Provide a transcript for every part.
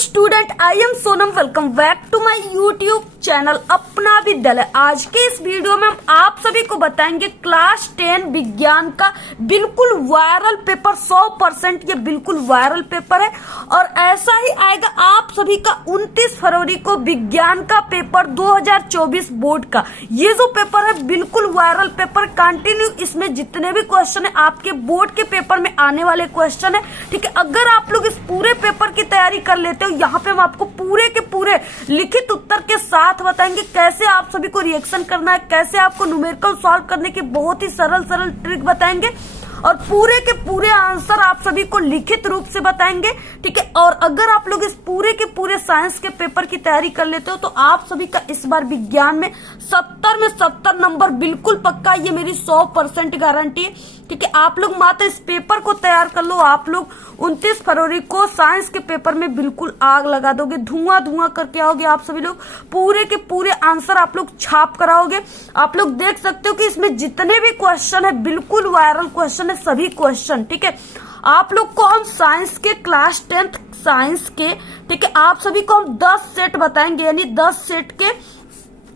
Student, I am Sonam. Welcome back to my YouTube channel Apna Vidyalaya. आज के इस वीडियो में हम आप सभी को बताएंगे क्लास 10 विज्ञान का बिल्कुल वायरल पेपर 100%। ये बिल्कुल वायरल पेपर है और ऐसा ही आएगा आप सभी का 29 फरवरी को विज्ञान का पेपर 2024 बोर्ड का। ये जो पेपर है बिल्कुल वायरल पेपर, कंटिन्यू इसमें जितने भी क्वेश्चन है आपके बोर्ड के पेपर में आने वाले क्वेश्चन है। ठीक है, अगर आप लोग इस पूरे पेपर की तैयारी कर लेते हो, यहाँ पे हम आपको पूरे के पूरे लिखित उत्तर के साथ बताएंगे कैसे आप सभी को रिएक्शन करना है, कैसे आपको न्यूमेरिकल सॉल्व करने की बहुत ही सरल ट्रिक बताएंगे और पूरे के पूरे आंसर आप सभी को लिखित रूप से बताएंगे। ठीक है, और अगर आप लोग इस पूरे के पूरे साइंस के पेपर की तैयारी कर लेते हो तो आप सभी का इस बार विज्ञान में 70 में 70 नंबर बिल्कुल पक्का, ये मेरी 100% गारंटी है। ठीक है, आप लोग मात्र इस पेपर को तैयार कर लो, आप लोग 29 फरवरी को साइंस के पेपर में बिल्कुल आग लगा दोगे, धुआं करके आओगे। आप सभी लोग पूरे के पूरे आंसर आप लोग छाप कराओगे। आप लोग देख सकते हो कि इसमें जितने भी क्वेश्चन है बिल्कुल वायरल क्वेश्चन है, सभी क्वेश्चन। ठीक है, आप लोग को हम साइंस के क्लास 10 साइंस के, ठीक है, आप सभी को हम 10 सेट बताएंगे, यानी 10 सेट के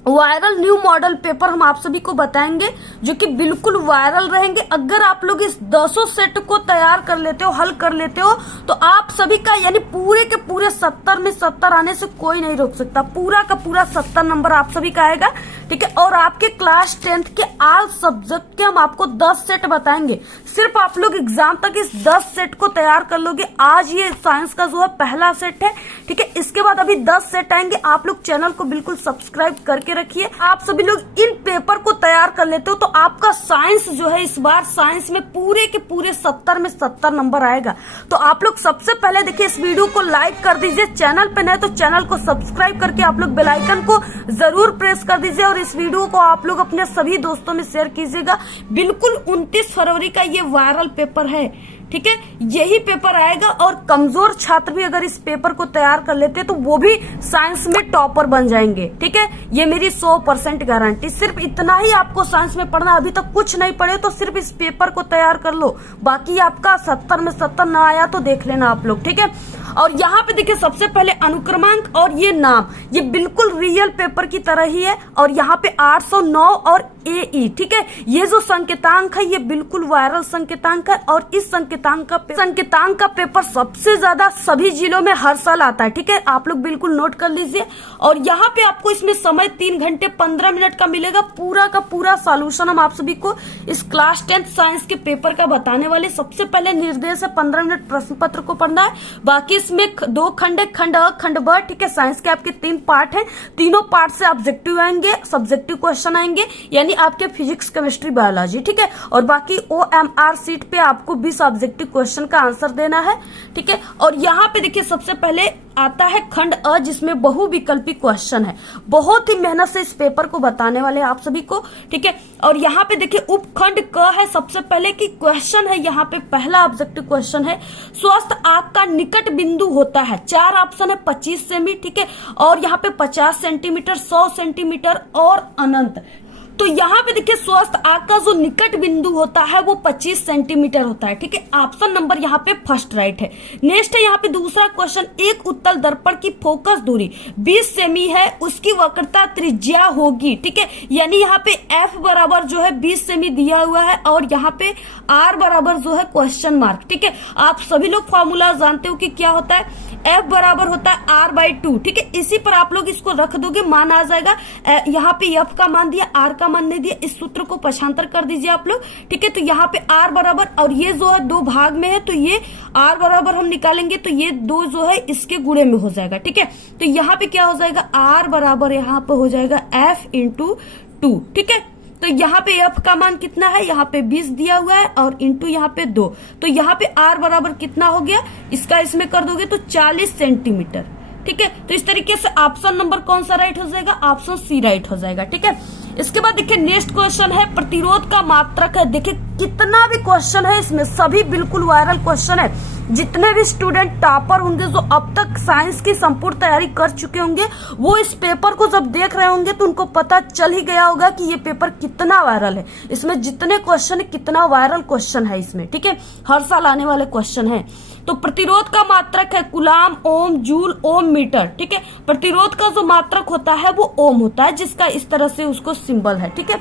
वायरल न्यू मॉडल पेपर हम आप सभी को बताएंगे जो कि बिल्कुल वायरल रहेंगे। अगर आप लोग इस 10 सेट को तैयार कर लेते हो, हल कर लेते हो, तो आप सभी का यानी पूरे के पूरे 70 में 70 आने से कोई नहीं रोक सकता। पूरा का पूरा 70 नंबर आप सभी का आएगा। ठीक है, और आपके क्लास 10 के ऑल सब्जेक्ट के हम आपको 10 सेट बताएंगे। सिर्फ आप लोग एग्जाम तक इस 10 सेट को तैयार कर लोगे। आज ये साइंस का जो है पहला सेट है। ठीक है, इसके बाद अभी 10 सेट आएंगे। आप लोग चैनल को बिल्कुल सब्सक्राइब करके रखिए। आप सभी लोग इन पेपर को तैयार कर लेते हो तो आपका साइंस जो है इस बार साइंस में पूरे के पूरे 70 में 70 नंबर आएगा। तो आप लोग सबसे पहले देखिए इस वीडियो को लाइक कर दीजिए, चैनल पे नए तो चैनल को सब्सक्राइब करके आप लोग बेल आइकन को जरूर प्रेस कर दीजिए और इस वीडियो को आप लोग अपने सभी दोस्तों में शेयर कीजिएगा। बिल्कुल 29 फरवरी का ये वायरल पेपर है। ठीक है, यही पेपर आएगा और कमजोर छात्र भी अगर इस पेपर को तैयार कर लेते हैं तो वो भी साइंस में टॉपर बन जाएंगे। ठीक है, ये मेरी 100% गारंटी। सिर्फ इतना ही आपको साइंस में पढ़ना, अभी तक कुछ नहीं पढ़े तो सिर्फ इस पेपर को तैयार कर लो। बाकी आपका 70 में 70 ना आया तो देख लेना आप लोग। ठीक है, और यहाँ पे देखिए सबसे पहले अनुक्रमांक और ये नाम, ये बिल्कुल रियल पेपर की तरह ही है और यहाँ पे 809 और AE। ठीक है, ये जो संकेतांक है ये बिल्कुल वायरल संकेतांक है और इस संकेतांक का पेपर सबसे ज्यादा सभी जिलों में हर साल आता है। ठीक है, आप लोग बिल्कुल नोट कर लीजिए। और यहाँ पे आपको इसमें समय 3 घंटे 15 मिनट का मिलेगा। पूरा का पूरा सॉल्यूशन हम आप सभी को इस क्लास 10 साइंस के पेपर का बताने वाले। सबसे पहले निर्देश है 15 मिनट प्रश्न पत्र को पढ़ना है। बाकी इसमें 2 खंड है, खंड अ खंड ब। ठीक है, साइंस के आपके 3 पार्ट हैं, तीनों पार्ट से ऑब्जेक्टिव आएंगे, सब्जेक्टिव क्वेश्चन आएंगे, यानी आपके फिजिक्स केमिस्ट्री बायोलॉजी। ठीक है, और बाकी OMR सीट पे आपको 20 ऑब्जेक्टिव क्वेश्चन का आंसर देना है। ठीक है, और यहाँ पे देखिए सबसे पहले आता है खंड अ जिसमें बहुविकल्पी क्वेश्चन है। बहुत ही मेहनत से इस पेपर को बताने वाले हैं आप सभी को। ठीक है, और यहाँ पे देखिए उपखंड क है सबसे पहले की क्वेश्चन है। यहाँ पे पहला ऑब्जेक्टिव क्वेश्चन है, स्वस्थ आंख का निकट बिंदु होता है। 4 ऑप्शन है, 25 सेमी। ठीक है, और यहाँ पे 50 सेंटीमीटर, 100 सेंटीमीटर और अनंत। तो यहाँ पे देखिए स्वस्थ आंख का जो निकट बिंदु होता है वो 25 सेंटीमीटर होता है। ठीक है, ऑप्शन नंबर यहाँ पे फर्स्ट राइट है। नेक्स्ट है यहाँ पे दूसरा क्वेश्चन, एक उत्तल दर्पण की फोकस दूरी 20 सेमी है, उसकी वक्रता त्रिज्या होगी। ठीक है, यानी यहाँ पे F बराबर जो है 20 सेमी दिया हुआ है और यहाँ पे R बराबर जो है क्वेश्चन मार्क। ठीक है, आप सभी लोग फॉर्मूला जानते हो कि क्या होता है, F बराबर होता है R/2। ठीक है, इसी पर आप लोग इसको रख दोगे, मान आ जाएगा। यहाँ पे F का मान दिया, R का मान नहीं दिया, इस सूत्र को पक्षांतर कर दीजिए आप लोग। ठीक है, तो यहाँ पे R बराबर, और ये जो है 2 भाग में है तो ये R बराबर हम निकालेंगे तो ये 2 जो है इसके गुणे में हो जाएगा। ठीक है, तो यहाँ पे क्या हो जाएगा, R बराबर यहाँ पे हो जाएगा F × 2। ठीक है, तो यहाँ पे F का मान कितना है, यहाँ पे 20 दिया हुआ है और इंटू यहाँ पे 2, तो यहाँ पे R बराबर कितना हो गया, इसका इसमें कर दोगे तो 40 सेंटीमीटर। ठीक है, तो इस तरीके से ऑप्शन नंबर कौन सा राइट हो जाएगा, ऑप्शन सी राइट हो जाएगा। ठीक है, इसके बाद देखिए नेक्स्ट क्वेश्चन है प्रतिरोध का मात्रक है। देखिए कितना भी क्वेश्चन है इसमें, सभी बिल्कुल वायरल क्वेश्चन है। जितने भी स्टूडेंट टॉपर होंगे, जो अब तक साइंस की संपूर्ण तैयारी कर चुके होंगे, वो इस पेपर को जब देख रहे होंगे तो उनको पता चल ही गया होगा कि ये पेपर कितना वायरल है। इसमें जितने क्वेश्चन है, कितना वायरल क्वेश्चन है इसमें, ठीक है, हर साल आने वाले क्वेश्चन है। तो प्रतिरोध का मात्रक है कूलाम, ओम, जूल, ओम, मीटर, ठीक है। प्रतिरोध का जो मात्रक होता है वो ओम होता है, जिसका इस तरह से उसको सिंबल है, ठीक है।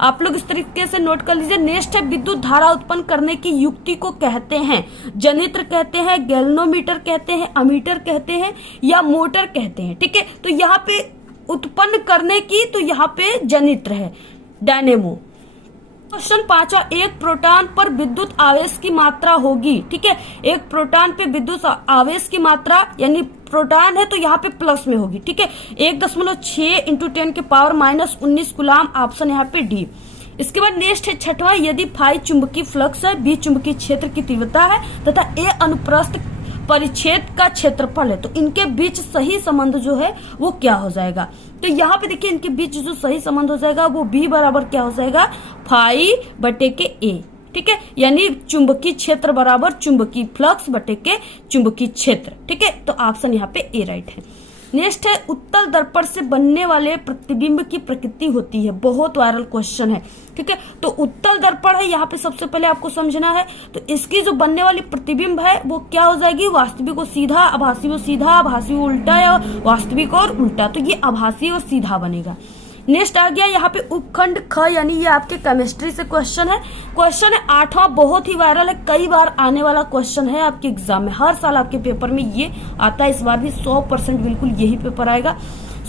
आप लोग इस तरीके से नोट कर लीजिए। नेक्स्ट है विद्युत धारा उत्पन्न करने की युक्ति को कहते हैं जनित्र कहते हैं, गैल्वेनोमीटर कहते हैं, अमीटर कहते हैं या मोटर कहते हैं, ठीक है। तो यहाँ पे उत्पन्न करने की, तो यहाँ पे जनित्र है, डायनेमो। क्वेश्चन 5वां, एक प्रोटॉन पर विद्युत आवेश की मात्रा होगी, ठीक है। एक प्रोटॉन पे विद्युत आवेश की मात्रा, यानी प्रोटॉन है तो यहाँ पे प्लस में होगी, ठीक है, 1.6 × 10⁻⁻19 कूलाम। ऑप्शन यहाँ पे डी। इसके बाद नेक्स्ट है 6वां, यदि फाई चुंबकीय फ्लक्स है, बी चुंबकीय क्षेत्र की तीव्रता है तथा ए अनुप्रस्थ परिच्छेद का क्षेत्रफल है, तो इनके बीच सही संबंध जो है वो क्या हो जाएगा। तो यहाँ पे देखिए इनके बीच जो सही संबंध हो जाएगा वो बी बराबर क्या हो जाएगा, फाई बटे के ए, ठीक है, यानी चुंबकीय क्षेत्र बराबर चुंबकीय फ्लक्स बटे के चुंबकीय क्षेत्र, ठीक है। तो ऑप्शन यहाँ पे ए राइट है। नेक्स्ट है उत्तल दर्पण से बनने वाले प्रतिबिंब की प्रकृति होती है, बहुत वायरल क्वेश्चन है, ठीक है। तो उत्तल दर्पण है, यहाँ पे सबसे पहले आपको समझना है, तो इसकी जो बनने वाली प्रतिबिंब है वो क्या हो जाएगी, वास्तविक और सीधा, आभासी और सीधा, आभासी और उल्टा या वास्तविक और उल्टा, तो ये आभासी और सीधा बनेगा। नेक्स्ट आ गया यहाँ पे उपखंड ख, यानी ये आपके केमिस्ट्री से क्वेश्चन है। क्वेश्चन है 8वां, बहुत ही वायरल है, कई बार आने वाला क्वेश्चन है आपके एग्जाम में, हर साल आपके पेपर में ये आता है, इस बार भी 100% बिल्कुल यही पेपर आएगा।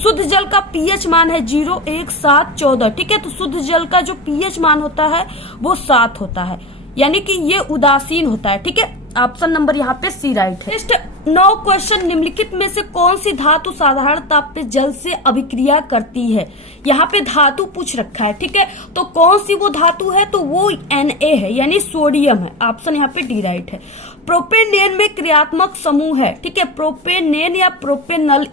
शुद्ध जल का पीएच मान है 0, 1, 7, 14, ठीक है। तो शुद्ध जल का जो पीएच मान होता है वो 7 होता है, यानी कि ये उदासीन होता है, ठीक है। ऑप्शन नंबर यहाँ पे सी राइट है। नेक्स्ट 9 क्वेश्चन, निम्नलिखित में से कौन सी धातु साधारण ताप पे जल से अभिक्रिया करती है। यहाँ पे धातु पूछ रखा है, ठीक है, तो कौन सी वो धातु है, तो वो Na है, यानी सोडियम है। ऑप्शन यहाँ पे डी राइट है। प्रोपेनेन में क्रियात्मक समूह है, ठीक है, प्रोपेनेन या प्रोपेनल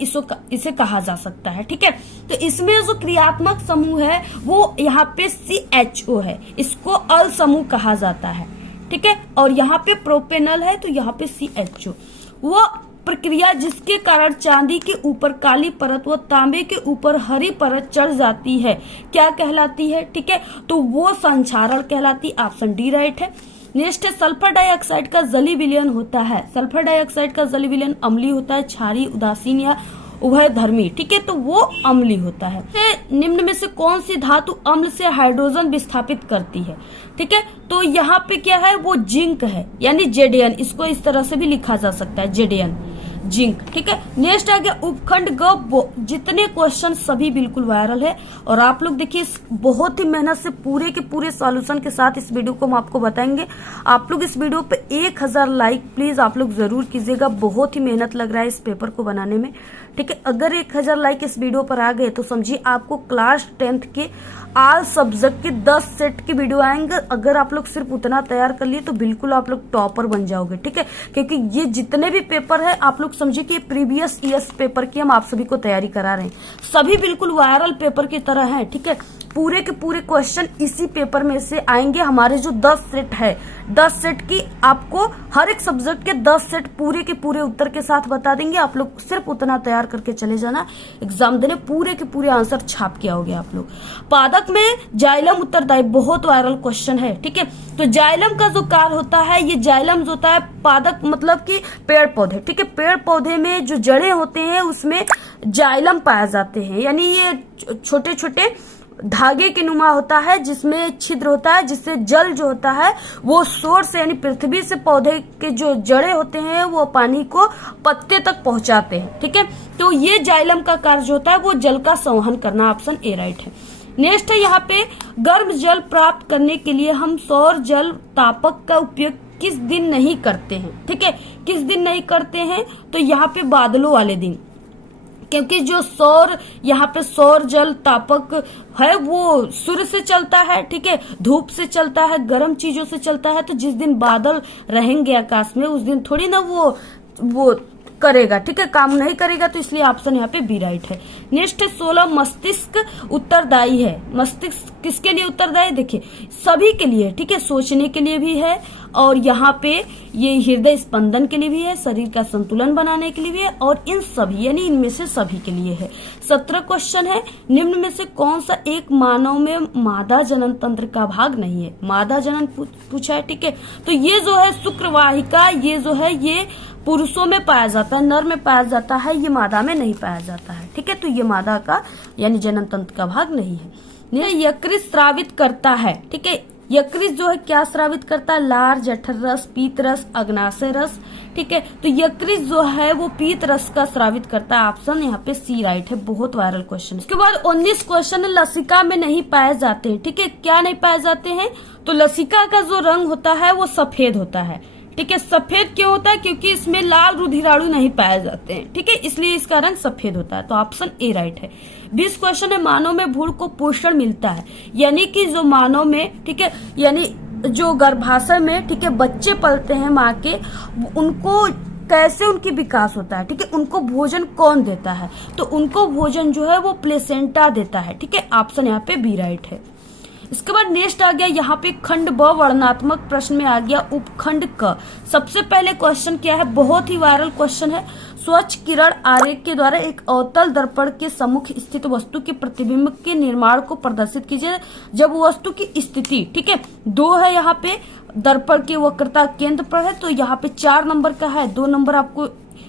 इसे कहा जा सकता है, ठीक है। तो इसमें जो क्रियात्मक समूह है वो यहाँ पे CHO है, इसको अल समूह कहा जाता है, ठीक है। और यहाँ पे प्रोपेनल है तो यहाँ पे CHO। वो प्रक्रिया जिसके कारण चांदी के ऊपर काली परत व तांबे के ऊपर हरी परत चढ़ जाती है क्या कहलाती है, ठीक है, तो वो संक्षारण कहलाती। ऑप्शन डी राइट है। नेक्स्ट है सल्फर डाइऑक्साइड का जलीय विलयन होता है। सल्फर डाइऑक्साइड का जलीय विलयन अम्लीय होता है, क्षारीय, उदासीन या उभयधर्मी, ठीक है, तो वो अम्लीय होता है। निम्न में से कौन सी धातु अम्ल से हाइड्रोजन विस्थापित करती है, ठीक है, तो यहाँ पे क्या है, वो जिंक है, यानी Zn, इसको इस तरह से भी लिखा जा सकता है Zn, जिंक, ठीक है। नेक्स्ट आ गया उपखंड ग। जितने क्वेश्चन सभी बिल्कुल वायरल है और आप लोग देखिए बहुत ही मेहनत से पूरे के पूरे सॉल्यूशन के साथ इस वीडियो को हम आपको बताएंगे। आप लोग इस वीडियो पे 1000 लाइक प्लीज आप लोग जरूर कीजिएगा, बहुत ही मेहनत लग रहा है इस पेपर को बनाने में, ठीक है। अगर 1000 लाइक इस वीडियो पर आ गए तो समझिए आपको क्लास 10th के ऑल सब्जेक्ट के 10 सेट के वीडियो आएंगे। अगर आप लोग सिर्फ उतना तैयार कर लिए तो बिल्कुल आप लोग टॉपर बन जाओगे, ठीक है, क्योंकि ये जितने भी पेपर है आप लोग समझिए कि प्रीवियस ईयर्स पेपर की हम आप सभी को तैयारी करा रहे हैं, सभी बिल्कुल वायरल पेपर की तरह है, ठीक है। पूरे के पूरे क्वेश्चन इसी पेपर में से आएंगे। हमारे जो 10 सेट है, 10 सेट की आपको हर एक सब्जेक्ट के 10 सेट पूरे के पूरे उत्तर के साथ बता देंगे। आप लोग सिर्फ उतना तैयार करके चले जाना, एग्जाम देने पूरे के पूरे आंसर छाप के आओगे आप लोग। पादक में जाइलम उत्तरदायी, बहुत वायरल क्वेश्चन है, ठीक है। तो जाइलम का जो कार्य होता है, ये जाइलम जो होता है, पादक मतलब कि पेड़ पौधे, ठीक है, पेड़ पौधे में जो जड़ें होते हैं उसमें जाइलम पाए जाते हैं, यानी ये छोटे छोटे धागे के नुमा होता है जिसमें छिद्र होता है, जिससे जल जो होता है वो सोर्स से यानी पृथ्वी से पौधे के जो जड़े होते हैं वो पानी को पत्ते तक पहुंचाते हैं, ठीक है। तो ये जाइलम का कार्य होता है वो जल का संवहन करना। ऑप्शन ए राइट है। नेक्स्ट है यहाँ पे गर्म जल प्राप्त करने के लिए हम सौर जल तापक का उपयोग किस दिन नहीं करते हैं, ठीक है, किस दिन नहीं करते हैं, तो यहाँ पे बादलों वाले दिन, क्योंकि जो यहाँ पे सौर जल तापक है वो सूर्य से चलता है, ठीक है, धूप से चलता है, गर्म चीजों से चलता है। तो जिस दिन बादल रहेंगे आकाश में उस दिन थोड़ी ना वो करेगा, ठीक है, काम नहीं करेगा, तो इसलिए ऑप्शन यहाँ पे बी राइट है। नेक्स्ट है 16 मस्तिष्क उत्तरदायी है। मस्तिष्क किसके लिए उत्तरदायी? देखिए सभी के लिए, ठीक है, सोचने के लिए भी है और यहाँ पे ये हृदय स्पंदन के लिए भी है, शरीर का संतुलन बनाने के लिए भी है और इन सभी यानी इनमें से सभी के लिए है। 17 क्वेश्चन है, निम्न में से कौन सा एक मानव में मादा जनन तंत्र का भाग नहीं है? मादा जनन पूछा है, ठीक है, तो ये जो है शुक्रवाहिका, ये जो है ये पुरुषों में पाया जाता है, नर में पाया जाता है, ये मादा में नहीं पाया जाता है, ठीक है, तो ये मादा का यानी जनन तंत्र का भाग नहीं है। यकृत स्रावित करता है, ठीक है, यकृत जो है क्या स्रावित करता है? लार, जठर रस, पीत रस, अग्नाशय रस, ठीक है, तो यकृत जो है वो पीत रस का स्रावित करता है। ऑप्शन यहाँ पे सी राइट है, बहुत वायरल क्वेश्चन। उसके बाद 19 क्वेश्चन है, लसिका में नहीं पाए जाते हैं, ठीक है, क्या नहीं पाए जाते हैं? तो लसिका का जो रंग होता है वो सफेद होता है, ठीक है, सफेद क्यों होता है? क्योंकि इसमें लाल रुधिराणु नहीं पाए जाते हैं, ठीक है, इसलिए इसका रंग सफेद होता है, तो ऑप्शन ए राइट है। 20 क्वेश्चन है, मानव में भ्रूण को पोषण मिलता है, यानी कि जो मानव में, ठीक है, यानी जो गर्भाशय में, ठीक है, बच्चे पलते हैं माँ के, उनको कैसे उनकी विकास होता है, ठीक है, उनको भोजन कौन देता है? तो उनको भोजन जो है वो प्लेसेंटा देता है, ठीक है, ऑप्शन यहाँ पे बी राइट है। इसके बाद नेक्स्ट आ गया यहाँ पे खंड ब, वर्णनात्मक प्रश्न में आ गया उपखंड क। सबसे पहले क्वेश्चन क्या है, बहुत ही वायरल क्वेश्चन है, स्वच्छ किरण आरेख के द्वारा एक अवतल दर्पण के सम्मुख स्थित वस्तु के प्रतिबिंब के निर्माण को प्रदर्शित कीजिए जब वस्तु की स्थिति, ठीक है, 2 है यहाँ पे, दर्पण की वक्रता केंद्र पर है, तो यहाँ पे 4 नंबर का है, 2 नंबर आपको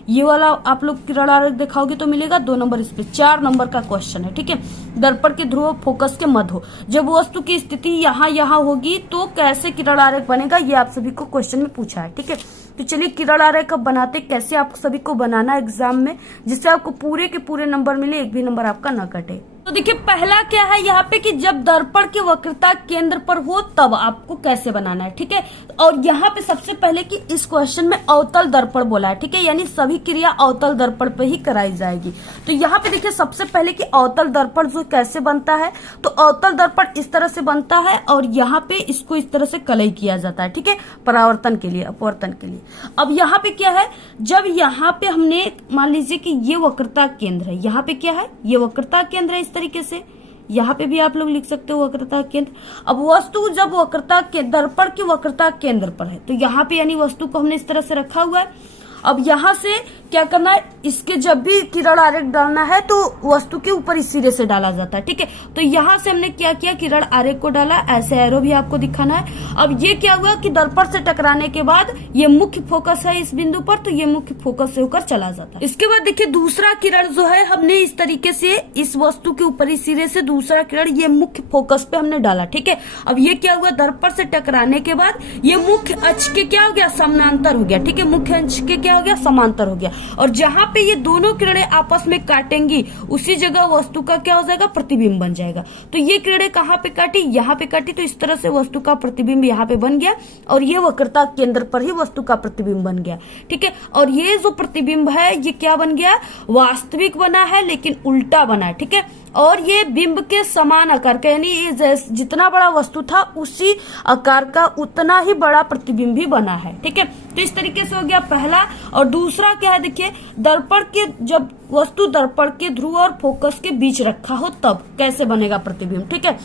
ये वाला आप लोग किरण आरेख दिखाओगे तो मिलेगा, 2 नंबर इस पे, 4 नंबर का क्वेश्चन है, ठीक है। दर्पण के ध्रुव फोकस के मध्य हो, जब वस्तु की स्थिति यहाँ होगी तो कैसे किरण आरेख बनेगा, ये आप सभी को क्वेश्चन में पूछा है, ठीक है। तो चलिए किरण आरेख कब बनाते, कैसे आप सभी को बनाना एग्जाम में, जिससे आपको पूरे के पूरे नंबर मिले, एक भी नंबर आपका न कटे। तो देखिए पहला क्या है यहाँ पे कि जब दर्पण की वक्रता केंद्र पर हो तब आपको कैसे बनाना है, ठीक है। और यहाँ पे सबसे पहले कि इस क्वेश्चन में अवतल दर्पण बोला है, ठीक है, यानी सभी क्रिया अवतल दर्पण पे ही कराई जाएगी। तो यहाँ पे देखिए सबसे पहले कि अवतल दर्पण जो कैसे बनता है, तो अवतल दर्पण इस तरह से बनता है और यहाँ पे इसको इस तरह से कलई किया जाता है, ठीक है, परावर्तन के लिए, अपवर्तन के लिए। अब यहाँ पे क्या है, जब यहाँ पे हमने मान लीजिए कि ये वक्रता केंद्र है, यहाँ पे क्या है, ये वक्रता केंद्र है, इस तरीके से यहाँ पे भी आप लोग लिख सकते हो वक्रता केंद्र। अब वस्तु जब वक्रता के दर्पण की वक्रता केंद्र पर है, तो यहाँ पे यानी वस्तु को हमने इस तरह से रखा हुआ है। अब यहाँ से क्या करना है, इसके जब भी किरण आरेख डालना है तो वस्तु के ऊपर इस सिरे से डाला जाता है, ठीक है। तो यहाँ से हमने क्या किया, किरण आरेख को डाला, ऐसे एरो भी आपको दिखाना है। अब ये क्या हुआ कि दर्पण से टकराने के बाद ये मुख्य फोकस है इस बिंदु पर, तो ये मुख्य फोकस से होकर चला जाता है। इसके बाद देखिए दूसरा किरण जो है हमने इस तरीके से इस वस्तु के ऊपरी सिरे से दूसरा किरण ये मुख्य फोकस पे हमने डाला, ठीक है। अब ये क्या हुआ, दर्पण से टकराने के बाद ये मुख्य अक्ष के क्या हो गया, समानांतर हो गया, ठीक है, मुख्य अक्ष के क्या हो गया, समांतर हो गया। और जहां पे ये दोनों किरणें आपस में काटेंगी उसी जगह वस्तु का क्या हो जाएगा, प्रतिबिंब बन जाएगा। तो ये किरणें कहाँ पे काटी, यहाँ पे काटी, तो इस तरह से वस्तु का प्रतिबिंब यहाँ पे बन गया और ये वक्रता केंद्र पर ही वस्तु का प्रतिबिंब बन गया, ठीक है। और ये जो प्रतिबिंब है ये क्या बन गया, वास्तविक बना है लेकिन उल्टा बना है, ठीक है। और ये बिंब के समान आकार का, यानी ये जितना बड़ा वस्तु था उसी आकार का उतना ही बड़ा प्रतिबिंब भी बना है, ठीक है। तो इस तरीके से हो गया पहला। और दूसरा क्या है, देखिए दर्पण के जब वस्तु दर्पण के ध्रुव और फोकस के बीच रखा हो तब कैसे बनेगा प्रतिबिंब, ठीक है।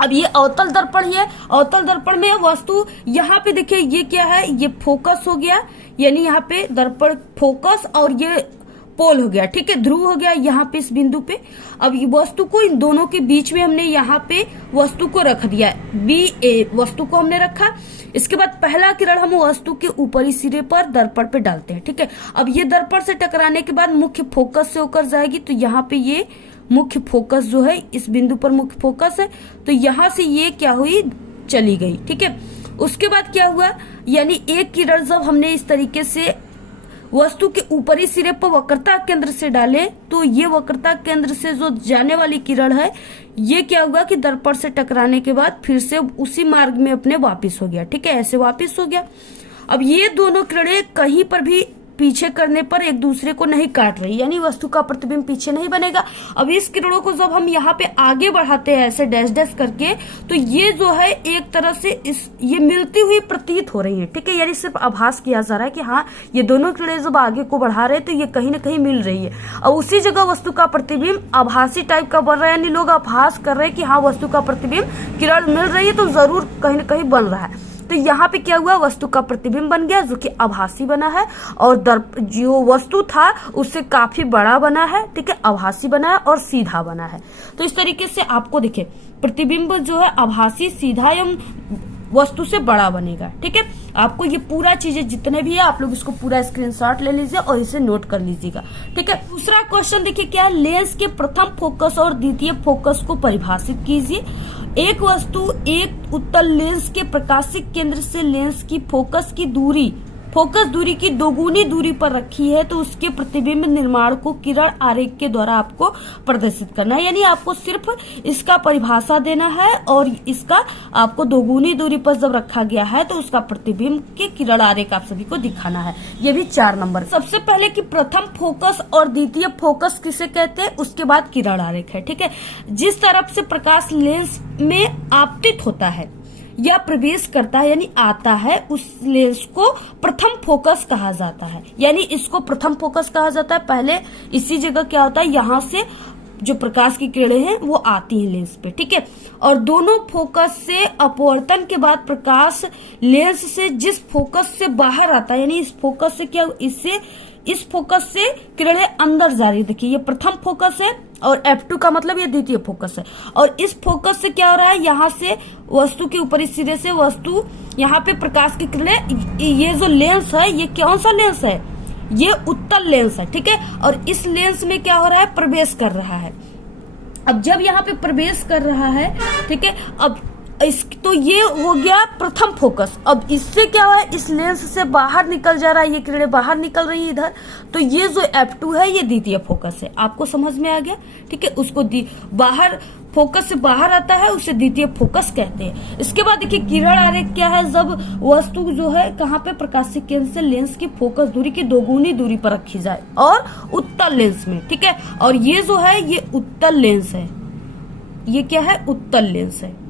अब ये अवतल दर्पण ही है, अवतल दर्पण में वस्तु यहाँ पे देखिए ये क्या है, ये फोकस हो गया, यानी यहाँ पे दर्पण फोकस और ये पोल हो गया, ठीक है, ध्रुव हो गया यहाँ पे इस बिंदु पे। अब ये वस्तु को इन दोनों के बीच में हमने यहाँ पे वस्तु को रख दिया, बी ए वस्तु को हमने रखा। इसके बाद पहला किरण हम वस्तु के ऊपरी सिरे पर दर्पण पे डालते हैं, ठीक है। अब ये दर्पण से टकराने के बाद मुख्य फोकस से होकर जाएगी, तो यहाँ पे ये मुख्य फोकस जो है इस बिंदु पर मुख्य फोकस है, तो यहाँ से ये क्या हुई, चली गई, ठीक है। उसके बाद क्या हुआ, यानी एक किरण जब हमने इस तरीके से वस्तु के ऊपरी सिरे पर वक्रता केंद्र से डाले, तो ये वक्रता केंद्र से जो जाने वाली किरण है ये क्या हुआ कि दर्पण से टकराने के बाद फिर से उसी मार्ग में अपने वापिस हो गया, ठीक है, ऐसे वापिस हो गया। अब ये दोनों किरणें कहीं पर भी पीछे करने पर एक दूसरे को नहीं काट रही, यानी वस्तु का प्रतिबिंब पीछे नहीं बनेगा। अब इस किरणों को जब हम यहाँ पे आगे बढ़ाते हैं ऐसे डैश डैश करके, तो ये जो है एक तरह से ये मिलती हुई प्रतीत हो रही है, ठीक है, यानी सिर्फ आभास किया जा रहा है कि हाँ ये दोनों किरणें जब आगे को बढ़ा रहे हैं तो ये कहीं ना कहीं मिल रही है। और उसी जगह वस्तु का प्रतिबिंब आभासी टाइप का बन रहा है, यानी लोग आभास कर रहे हैं कि हाँ वस्तु का प्रतिबिंब किरण मिल रही है तो जरूर कहीं ना कहीं बन रहा है। तो यहाँ पे क्या हुआ, वस्तु का प्रतिबिंब बन गया जो कि आभासी बना है, और जो वस्तु था उससे काफी बड़ा बना है, ठीक है, आभासी बना है और सीधा बना है। तो इस तरीके से आपको देखिए प्रतिबिंब जो है आभासी, सीधा एवं वस्तु से बड़ा बनेगा, ठीक है। आपको ये पूरा चीजें जितने भी है आप लोग इसको पूरा स्क्रीनशॉट ले लीजिए और इसे नोट कर लीजिएगा, ठीक है। दूसरा क्वेश्चन देखिए क्या है, लेंस के प्रथम फोकस और द्वितीय फोकस को परिभाषित कीजिए। एक वस्तु एक उत्तल लेंस के प्रकाशिक केंद्र से लेंस की फोकस दूरी की दोगुनी दूरी पर रखी है तो उसके प्रतिबिंब निर्माण को किरण आरेख के द्वारा आपको प्रदर्शित करना है, यानी आपको सिर्फ इसका परिभाषा देना है और इसका आपको दोगुनी दूरी पर जब रखा गया है तो उसका प्रतिबिंब के किरण आरेख आप सभी को दिखाना है। ये भी 4 नंबर। सबसे पहले कि प्रथम फोकस और द्वितीय फोकस किसे कहते हैं, उसके बाद किरण आरेख है, ठीक है। जिस तरफ से प्रकाश लेंस में आपतित होता है या प्रवेश करता है यानी आता है, उस लेंस को प्रथम फोकस कहा जाता है, यानी इसको प्रथम फोकस कहा जाता है। पहले इसी जगह क्या होता है, यहाँ से जो प्रकाश की किरणें हैं वो आती हैं लेंस पे, ठीक है। और दोनों फोकस से अपवर्तन के बाद प्रकाश लेंस से जिस फोकस से बाहर आता है, यानी इस फोकस से क्या, इस फोकस से किरणें अंदर जा रही है। देखिए ये प्रथम फोकस है और F2 का मतलब ये द्वितीय फोकस है। और इस फोकस से क्या हो रहा है, यहाँ से वस्तु के ऊपरी सिरे से वस्तु यहाँ पे प्रकाश की किरणें, ये जो लेंस है ये कौन सा लेंस है, ये उत्तल लेंस है, ठीक है। और इस लेंस में क्या हो रहा है, प्रवेश कर रहा है। अब जब यहाँ पे प्रवेश कर रहा है, ठीक है, अब तो ये हो गया प्रथम फोकस। अब इससे क्या हुआ है, इस लेंस से बाहर निकल जा रहा है, ये किरणें बाहर निकल रही है इधर, तो ये जो F2 है ये द्वितीय फोकस है। आपको समझ में आ गया, ठीक है। उसको बाहर फोकस से बाहर आता है उसे द्वितीय फोकस कहते हैं। इसके बाद देखिए किरण आरेख क्या है, जब वस्तु जो है कहाँ पे, प्रकाशिक केंद्र से लेंस की फोकस दूरी की दोगुनी दूरी पर रखी जाए और उत्तल लेंस में, ठीक है। और ये जो है ये उत्तल लेंस है, ये क्या है, उत्तल लेंस है।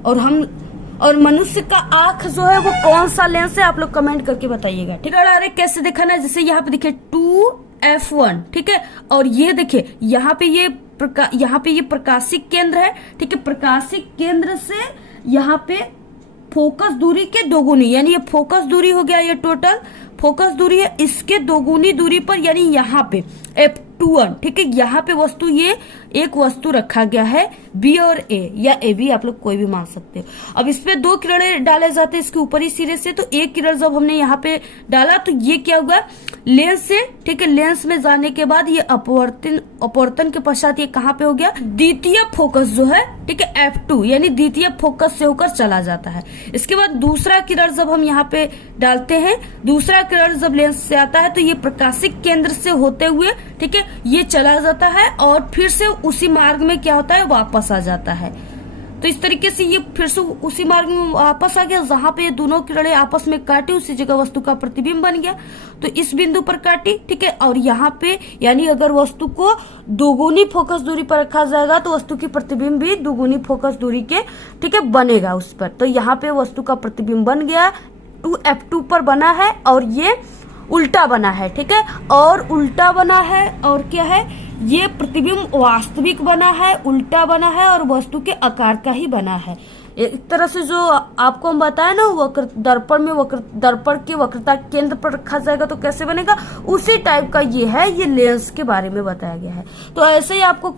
और मनुष्य का आंख जो है वो कौन सा लेंस है, आप लोग कमेंट करके बताइएगा, ठीक है। अरे कैसे दिखाना है, जैसे यहाँ पे देखिए 2F1, ठीक है। और ये देखिए यहाँ पे ये प्रकाशिक केंद्र है, ठीक है। प्रकाशिक केंद्र से यहाँ पे फोकस दूरी के दोगुनी, यानी ये फोकस दूरी हो गया, ये टोटल फोकस दूरी है, इसके दोगुनी दूरी पर, यानी यहाँ पे F21, ठीक है। यहाँ पे वस्तु, ये एक वस्तु रखा गया है बी और ए, या ए बी आप लोग कोई भी मान सकते हो। अब इस पे 2 किरणें डाले जाते हैं इसके ऊपरी सिरे से, तो एक किरण जब हमने यहाँ पे डाला तो ये क्या हुआ, लेंस से, ठीक है, लेंस में जाने के बाद ये अपवर्तन के पश्चात ये कहाँ पे हो गया, द्वितीय फोकस जो है, ठीक है, F2, यानी द्वितीय फोकस से होकर चला जाता है। इसके बाद दूसरा किरण जब हम यहाँ पे डालते हैं, दूसरा किरण जब लेंस से आता है तो ये प्रकाशिक केंद्र से होते हुए, ठीक है, ये चला जाता है और फिर से उसी मार्ग में क्या होता है, वापस आ जाता है। तो इस तरीके से ये फिर से उसी मार्ग में वापस आ गया, जहां पे ये दोनों किरणें आपस में काटी उसी जगह वस्तु का प्रतिबिंब बन गया। तो इस बिंदु पर काटी, ठीक है। और यहाँ पे यानी अगर वस्तु को दोगुनी फोकस दूरी पर रखा जाएगा तो वस्तु की प्रतिबिंब भी दोगुनी फोकस दूरी के, ठीक है, बनेगा उस पर। तो यहाँ पे वस्तु का प्रतिबिंब बन गया, 2F2 पर बना है और ये उल्टा बना है, ठीक है। और उल्टा बना है और क्या है, ये प्रतिबिंब वास्तविक बना है, उल्टा बना है और वस्तु के आकार का ही बना है। एक तरह से जो आपको हम बताया ना, दर्पण के वक्रता केंद्र पर रखा जाएगा तो कैसे बनेगा, उसी टाइप का ये है, ये लेंस के बारे में बताया गया है। तो ऐसे ही आपको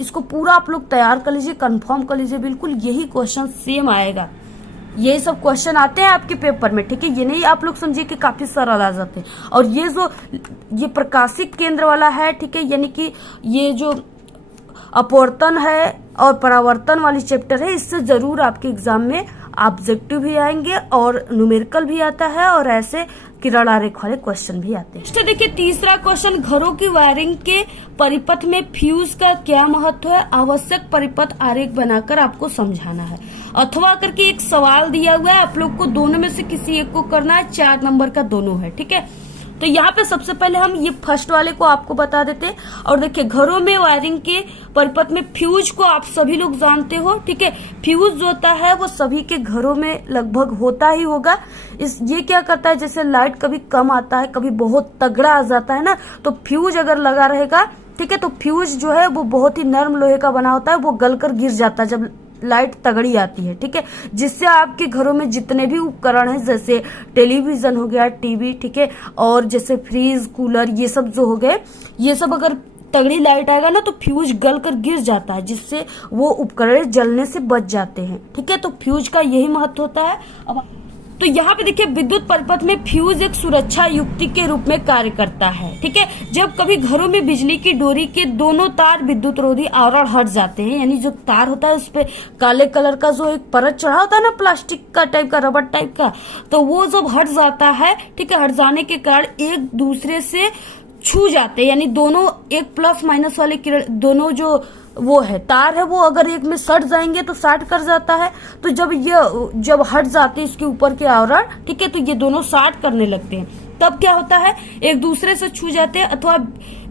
इसको पूरा आप लोग तैयार कर लीजिए, कंफर्म कर लीजिए, बिल्कुल यही क्वेश्चन सेम आएगा। ये सब क्वेश्चन आते हैं आपके पेपर में, ठीक है। ये नहीं आप लोग समझिए कि काफी सरल आ जाते हैं। और ये प्रकाशिक केंद्र वाला है, ठीक है, यानी कि ये जो अपवर्तन है और परावर्तन वाली चैप्टर है, इससे जरूर आपके एग्जाम में ऑब्जेक्टिव भी आएंगे और न्यूमेरिकल भी आता है और ऐसे किरण आरेख वाले क्वेश्चन भी आते हैं। देखिए तीसरा क्वेश्चन, घरों की वायरिंग के परिपथ में फ्यूज का क्या महत्व है, आवश्यक परिपथ आरेख बनाकर आपको समझाना है। अथवा करके एक सवाल दिया हुआ है, आप लोग को दोनों में से किसी एक को करना है, 4 नंबर का दोनों है, ठीक है। तो यहाँ पे सबसे पहले हम ये फर्स्ट वाले को आपको बता देते हैं। और देखिए घरों में वायरिंग के परिपथ में फ्यूज को आप सभी लोग जानते हो, ठीक है। फ्यूज जो होता है वो सभी के घरों में लगभग होता ही होगा। ये क्या करता है, जैसे लाइट कभी कम आता है, कभी बहुत तगड़ा आ जाता है ना, तो फ्यूज अगर लगा रहेगा, ठीक है, तो फ्यूज जो है वो बहुत ही नर्म लोहे का बना होता है, वो गलकर गिर जाता है जब लाइट तगड़ी आती है, ठीक है। जिससे आपके घरों में जितने भी उपकरण हैं, जैसे टेलीविजन हो गया, टीवी, ठीक है, और जैसे फ्रीज, कूलर, ये सब जो हो गए, ये सब अगर तगड़ी लाइट आएगा ना तो फ्यूज गल कर गिर जाता है, जिससे वो उपकरण जलने से बच जाते हैं, ठीक है। तो फ्यूज का यही महत्व होता है। अब तो यहाँ पे देखिए विद्युत परिपथ में फ्यूज एक सुरक्षा युक्ति के रूप में कार्य करता है, ठीक है। जब कभी घरों में बिजली की डोरी के दोनों तार विद्युत रोधी आवरण हट जाते हैं, यानी जो तार होता है उस पे काले कलर का जो एक परत चढ़ा होता है ना, प्लास्टिक का टाइप का, रबर टाइप का, तो वो जब हट जाता है, ठीक है, हट जाने के कारण एक दूसरे से छू जाते हैं, यानी दोनों एक प्लस माइनस वाले किरण, दोनों जो वो है तार है, वो अगर एक में सट जाएंगे तो साट कर जाता है। तो जब हट जाते हैं इसके ऊपर के आवरण, ठीक है, तो ये दोनों साट करने लगते हैं। तब क्या होता है, एक दूसरे से छू जाते हैं, अथवा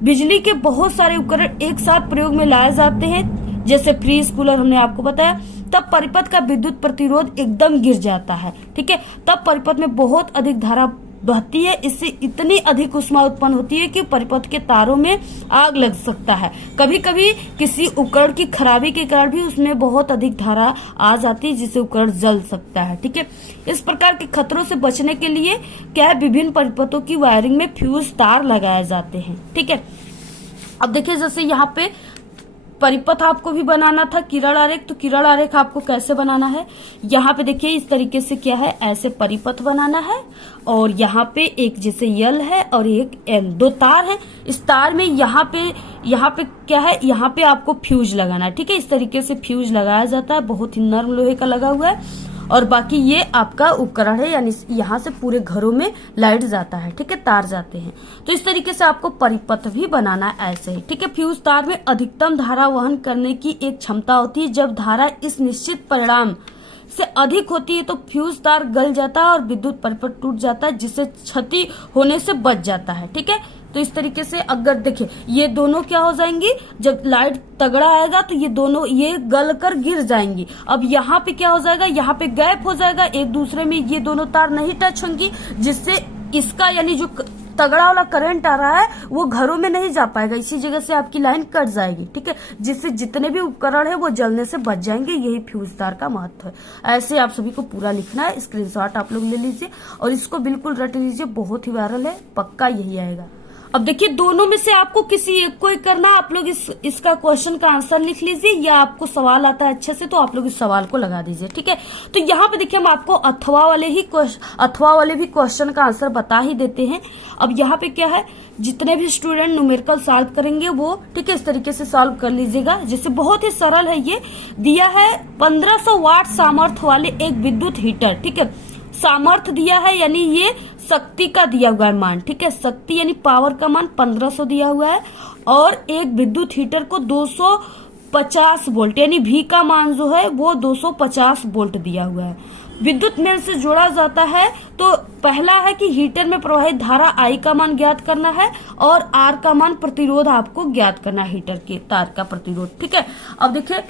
बिजली के बहुत सारे उपकरण एक साथ प्रयोग में लाए जाते हैं, जैसे फ्रीज, कूलर हमने आपको बताया, तब परिपथ का विद्युत प्रतिरोध एकदम गिर जाता है, ठीक है। तब परिपथ में बहुत अधिक धारा बहती है, इससे इतनी अधिक ऊष्मा उत्पन्न होती है कि परिपथ के तारों में आग लग सकता है। कभी कभी किसी उपकरण की खराबी के कारण भी उसमें बहुत अधिक धारा आ जाती है, जिससे उपकरण जल सकता है, ठीक है। इस प्रकार के खतरों से बचने के लिए क्या है, विभिन्न परिपथों की वायरिंग में फ्यूज तार लगाए जाते हैं, ठीक है। अब देखिए जैसे यहाँ पे परिपथ आपको भी बनाना था किरण आरेख, तो किरण आरेख आपको कैसे बनाना है, यहाँ पे देखिए इस तरीके से क्या है, ऐसे परिपथ बनाना है, और यहाँ पे एक जैसे यल है और एक एन, दो तार है। इस तार में यहाँ पे क्या है, यहाँ पे आपको फ्यूज लगाना है, ठीक है। इस तरीके से फ्यूज लगाया जाता है, बहुत ही नर्म लोहे का लगा हुआ है, और बाकी ये आपका उपकरण है, यानी यहाँ से पूरे घरों में लाइट जाता है, ठीक है, तार जाते हैं। तो इस तरीके से आपको परिपथ भी बनाना है ऐसे ही, ठीक है। फ्यूज तार में अधिकतम धारा वहन करने की एक क्षमता होती है। जब धारा इस निश्चित परिमाण से अधिक होती है तो फ्यूज तार गल जाता है और विद्युत परिपथ टूट जाता है, जिससे क्षति होने से बच जाता है, ठीक है। तो इस तरीके से अगर देखिए ये दोनों क्या हो जाएंगी, जब लाइट तगड़ा आएगा तो ये दोनों ये गल कर गिर जाएंगी। अब यहाँ पे क्या हो जाएगा, यहाँ पे गैप हो जाएगा, एक दूसरे में ये दोनों तार नहीं टच होंगी, जिससे इसका यानी जो तगड़ा वाला करंट आ रहा है वो घरों में नहीं जा पाएगा, इसी जगह से आपकी लाइन कट जाएगी, ठीक है, जिससे जितने भी उपकरण है वो जलने से बच जाएंगे। यही फ्यूज तार का महत्व है। ऐसे आप सभी को पूरा लिखना है, स्क्रीनशॉट आप लोग ले लीजिए और इसको बिल्कुल रट लीजिए, बहुत ही वायरल है, पक्का यही आएगा। अब देखिए दोनों में से आपको किसी एक को ही करना, आप लोग इसका क्वेश्चन का आंसर लिख लीजिए, या आपको सवाल आता है अच्छे से तो आप लोग इस सवाल को लगा दीजिए, ठीक है। तो यहाँ पे देखिए हम आपको अथवा वाले भी क्वेश्चन का आंसर बता ही देते हैं। अब यहाँ पे क्या है, जितने भी स्टूडेंट न्यूमेरिकल सॉल्व करेंगे वो, ठीक है, इस तरीके से सॉल्व कर लीजिएगा। जैसे बहुत ही सरल है, ये दिया है 1500 वाट सामर्थ्य वाले एक विद्युत हीटर, ठीक है, सामर्थ्य दिया है, यानी ये शक्ति का दिया हुआ है मान, ठीक है, शक्ति यानी पावर का मान 1500 दिया हुआ है, और एक विद्युत हीटर को 250 वोल्ट यानी V का मान जो है वो 250 वोल्ट दिया हुआ है। विद्युत मेन से जोड़ा जाता है, तो पहला है कि हीटर में प्रवाहित धारा I का मान ज्ञात करना है, और R का मान प्रतिरोध आपको ज्ञात करना है, हीटर के तार का प्रतिरोध, ठीक है। अब देखिए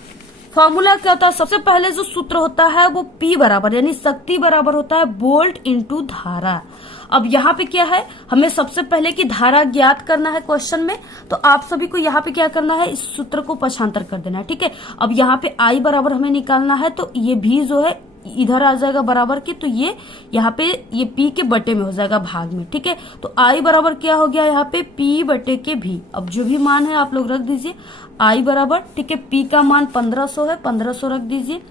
फॉर्मूला क्या होता है, सबसे पहले जो सूत्र होता है वो P बराबर यानी शक्ति बराबर होता है वोल्ट इंटू धारा। अब यहाँ पे क्या है, हमें सबसे पहले की धारा ज्ञात करना है क्वेश्चन में, तो आप सभी को यहाँ पे क्या करना है, इस सूत्र को पक्षांतर कर देना है, ठीक है। अब यहाँ पे I बराबर हमें निकालना है, तो ये भी जो है इधर आ जाएगा बराबर के, तो ये यहाँ पे ये P के बटे में हो जाएगा भाग में, ठीक है। तो I बराबर क्या हो गया यहाँ पे P बटे के भी। अब जो भी मान है आप लोग रख दीजिए, I बराबर, ठीक है, P का मान 1500 है, 1500 रख दीजिए,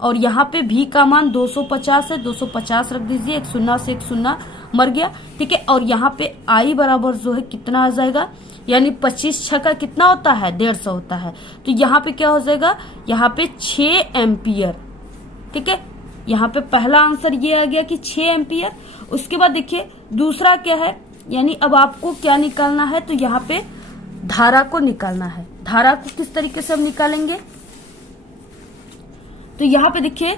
और यहाँ पे V का मान 250 है, 250 रख दीजिए, एक शून्य से एक शून्य मर गया, ठीक है। और यहाँ पे I बराबर जो है कितना आ जाएगा, यानी 25 छक्का कितना होता है, 150 होता है, तो यहाँ पे क्या हो जाएगा, यहाँ पे 6 एम्पियर, ठीक है। यहाँ पे पहला आंसर ये आ गया कि 6 एम्पियर। उसके बाद देखिए दूसरा क्या है, यानी अब आपको क्या निकालना है, तो यहाँ पे धारा को निकालना है। धारा को किस तरीके से हम निकालेंगे, तो यहाँ पे देखिए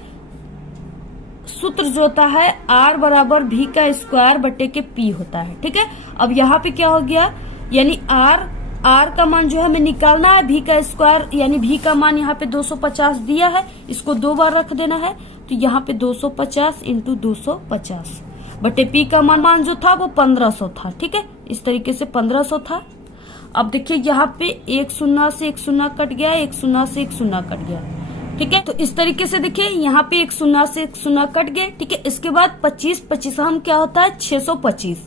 सूत्र जो होता है आर बराबर भी का स्क्वायर बटे के पी होता है। ठीक है, अब यहाँ पे क्या हो गया, यानी आर का मान जो है हमें निकालना है, भी का स्क्वायर यानी भी का मान यहाँ पे 250 दिया है, इसको 2 बार रख देना है, तो यहाँ पे 250 इंटू 250 बटे पी का मान जो था वो 1500 था। ठीक है, इस तरीके से 1500 था। अब देखिए यहाँ पे एक शून्य से एक शून्य कट गया, एक शून्य से एक शून्य कट गया। ठीक है, तो इस तरीके से देखिए यहाँ पे एक शून्य से एक शून्य कट गए। ठीक है, इसके बाद 25 हम क्या होता है 625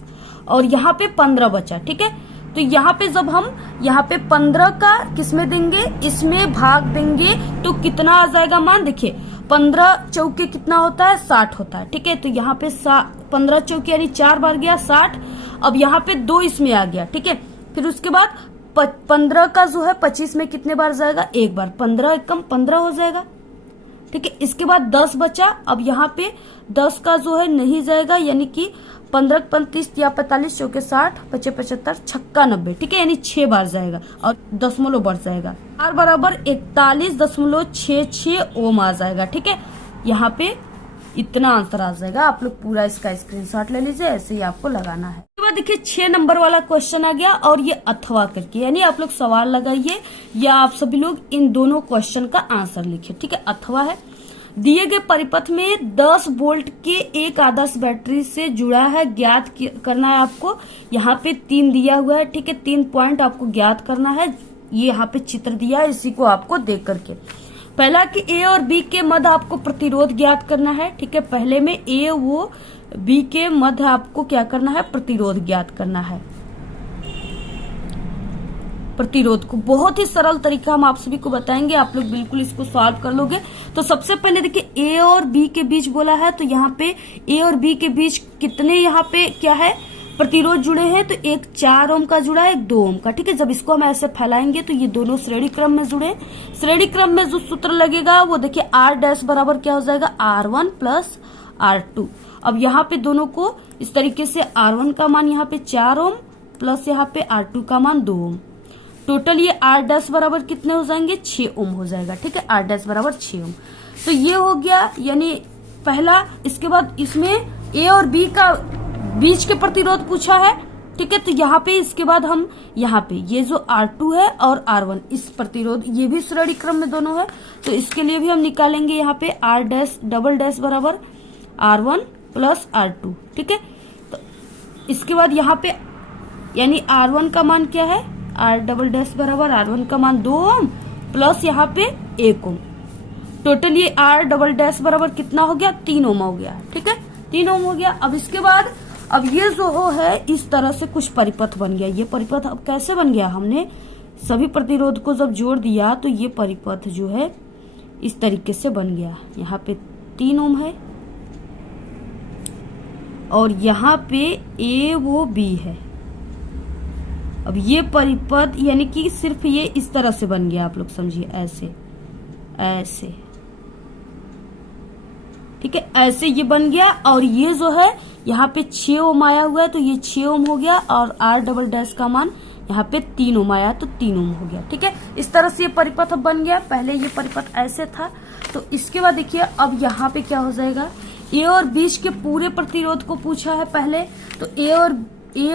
और यहाँ पे 15 बचा। ठीक है, तो यहाँ पे जब हम यहाँ पे 15 का किसमें देंगे, इसमें भाग देंगे तो कितना आ जाएगा मान, देखिए 15 चौके कितना होता है 60 होता है। ठीक है, तो यहाँ पे 15 चौके यानी 4 बार गया 60। अब यहाँ पे 2 इसमें आ गया। ठीक है, फिर उसके बाद 15 का जो है 25 में कितने बार जाएगा, एक बार, 15 एकम 15 हो जाएगा। ठीक है, इसके बाद 10 बचा। अब यहाँ पे 10 का जो है नहीं जाएगा, यानी कि 15 35 या 45 चौके 60 25 75 छक्का 90। ठीक है, यानी 6 बार जाएगा और दशमलव बढ़ जाएगा, आर बराबर 41.66 ओम आ जाएगा। ठीक है, यहाँ पे इतना आंसर आ जाएगा। आप लोग पूरा इसका स्क्रीनशॉट ले लीजिए, ऐसे ही आपको लगाना है। उसके बाद देखिए 6 नंबर वाला क्वेश्चन आ गया और ये अथवा करके, यानी आप लोग सवाल लगाइए या आप सभी लोग इन दोनों क्वेश्चन का आंसर लिखिए। ठीक है, अथवा है, दिए गए परिपथ में 10 वोल्ट के एक आदर्श बैटरी से जुड़ा है, ज्ञात करना है आपको। यहाँ पे 3 दिया हुआ है। ठीक है, 3 पॉइंट आपको ज्ञात करना है। ये यहाँ पे चित्र दिया है, इसी को आपको देख करके पहला कि ए और बी के मध्य आपको प्रतिरोध ज्ञात करना है। ठीक है, पहले में ए वो बी के मध्य आपको क्या करना है, प्रतिरोध ज्ञात करना है। प्रतिरोध को बहुत ही सरल तरीका हम आप सभी को बताएंगे, आप लोग बिल्कुल इसको सॉल्व कर लोगे। तो सबसे पहले देखिए ए और बी के बीच बोला है, तो यहाँ पे ए और बी के बीच कितने यहाँ पे क्या है प्रतिरोध जुड़े हैं, तो एक 4 ओम का जुड़ा है, एक 2 ओम का। ठीक है, जब इसको हम ऐसे फैलाएंगे तो ये दोनों श्रेणी क्रम में जुड़े। श्रेणी क्रम में जो सूत्र लगेगा वो देखिए आर डैश बराबर क्या हो जाएगा, R1 प्लस R2। अब यहाँ पे दोनों को इस तरीके से R1 का मान यहाँ पे 4 ओम प्लस यहाँ पे R2 का मान 2 ओम, टोटल ये आर डैश बराबर कितने हो जाएंगे, 6 ओम हो जाएगा। ठीक है, आर डैश बराबर 6 ओम। तो ये हो गया यानी पहला। इसके बाद इसमें ए और बी का बीच के प्रतिरोध पूछा है। ठीक है, तो यहाँ पे इसके बाद हम यहाँ पे ये जो R2 है और R1 इस प्रतिरोध ये भी श्रेणी क्रम में दोनों है, तो इसके लिए भी हम निकालेंगे यहाँ पे आर डैश डबल डैश बराबर R1 प्लस R2। ठीक है, तो इसके बाद यहाँ पे यानी R1 का मान क्या है, आर डबल डैश बराबर R1 का मान 2 ओम प्लस यहाँ पे 1 ओम, टोटल ये आर डबल डैश बराबर कितना हो गया, 3 ओम हो गया। ठीक है, 3 ओम हो गया। अब इसके बाद अब ये जो है इस तरह से कुछ परिपथ बन गया। ये परिपथ अब कैसे बन गया, हमने सभी प्रतिरोध को जब जोड़ दिया तो ये परिपथ जो है इस तरीके से बन गया। यहाँ पे 3 ओम है और यहाँ पे ए वो बी है। अब ये परिपथ यानी कि सिर्फ ये इस तरह से बन गया, आप लोग समझिए ऐसे ऐसे। ठीक है, ऐसे ये बन गया और ये जो है यहाँ पे 6 ओम आया हुआ है, तो ये 6 ओम हो गया और आर डबल डैश का मान यहाँ पे 3 ओम आया, तो 3 ओम हो गया। ठीक है, इस तरह से ये परिपथ बन गया। पहले ये परिपथ ऐसे था, तो इसके बाद देखिए अब यहाँ पे क्या हो जाएगा, ए और बीच के पूरे प्रतिरोध को पूछा है पहले, तो ए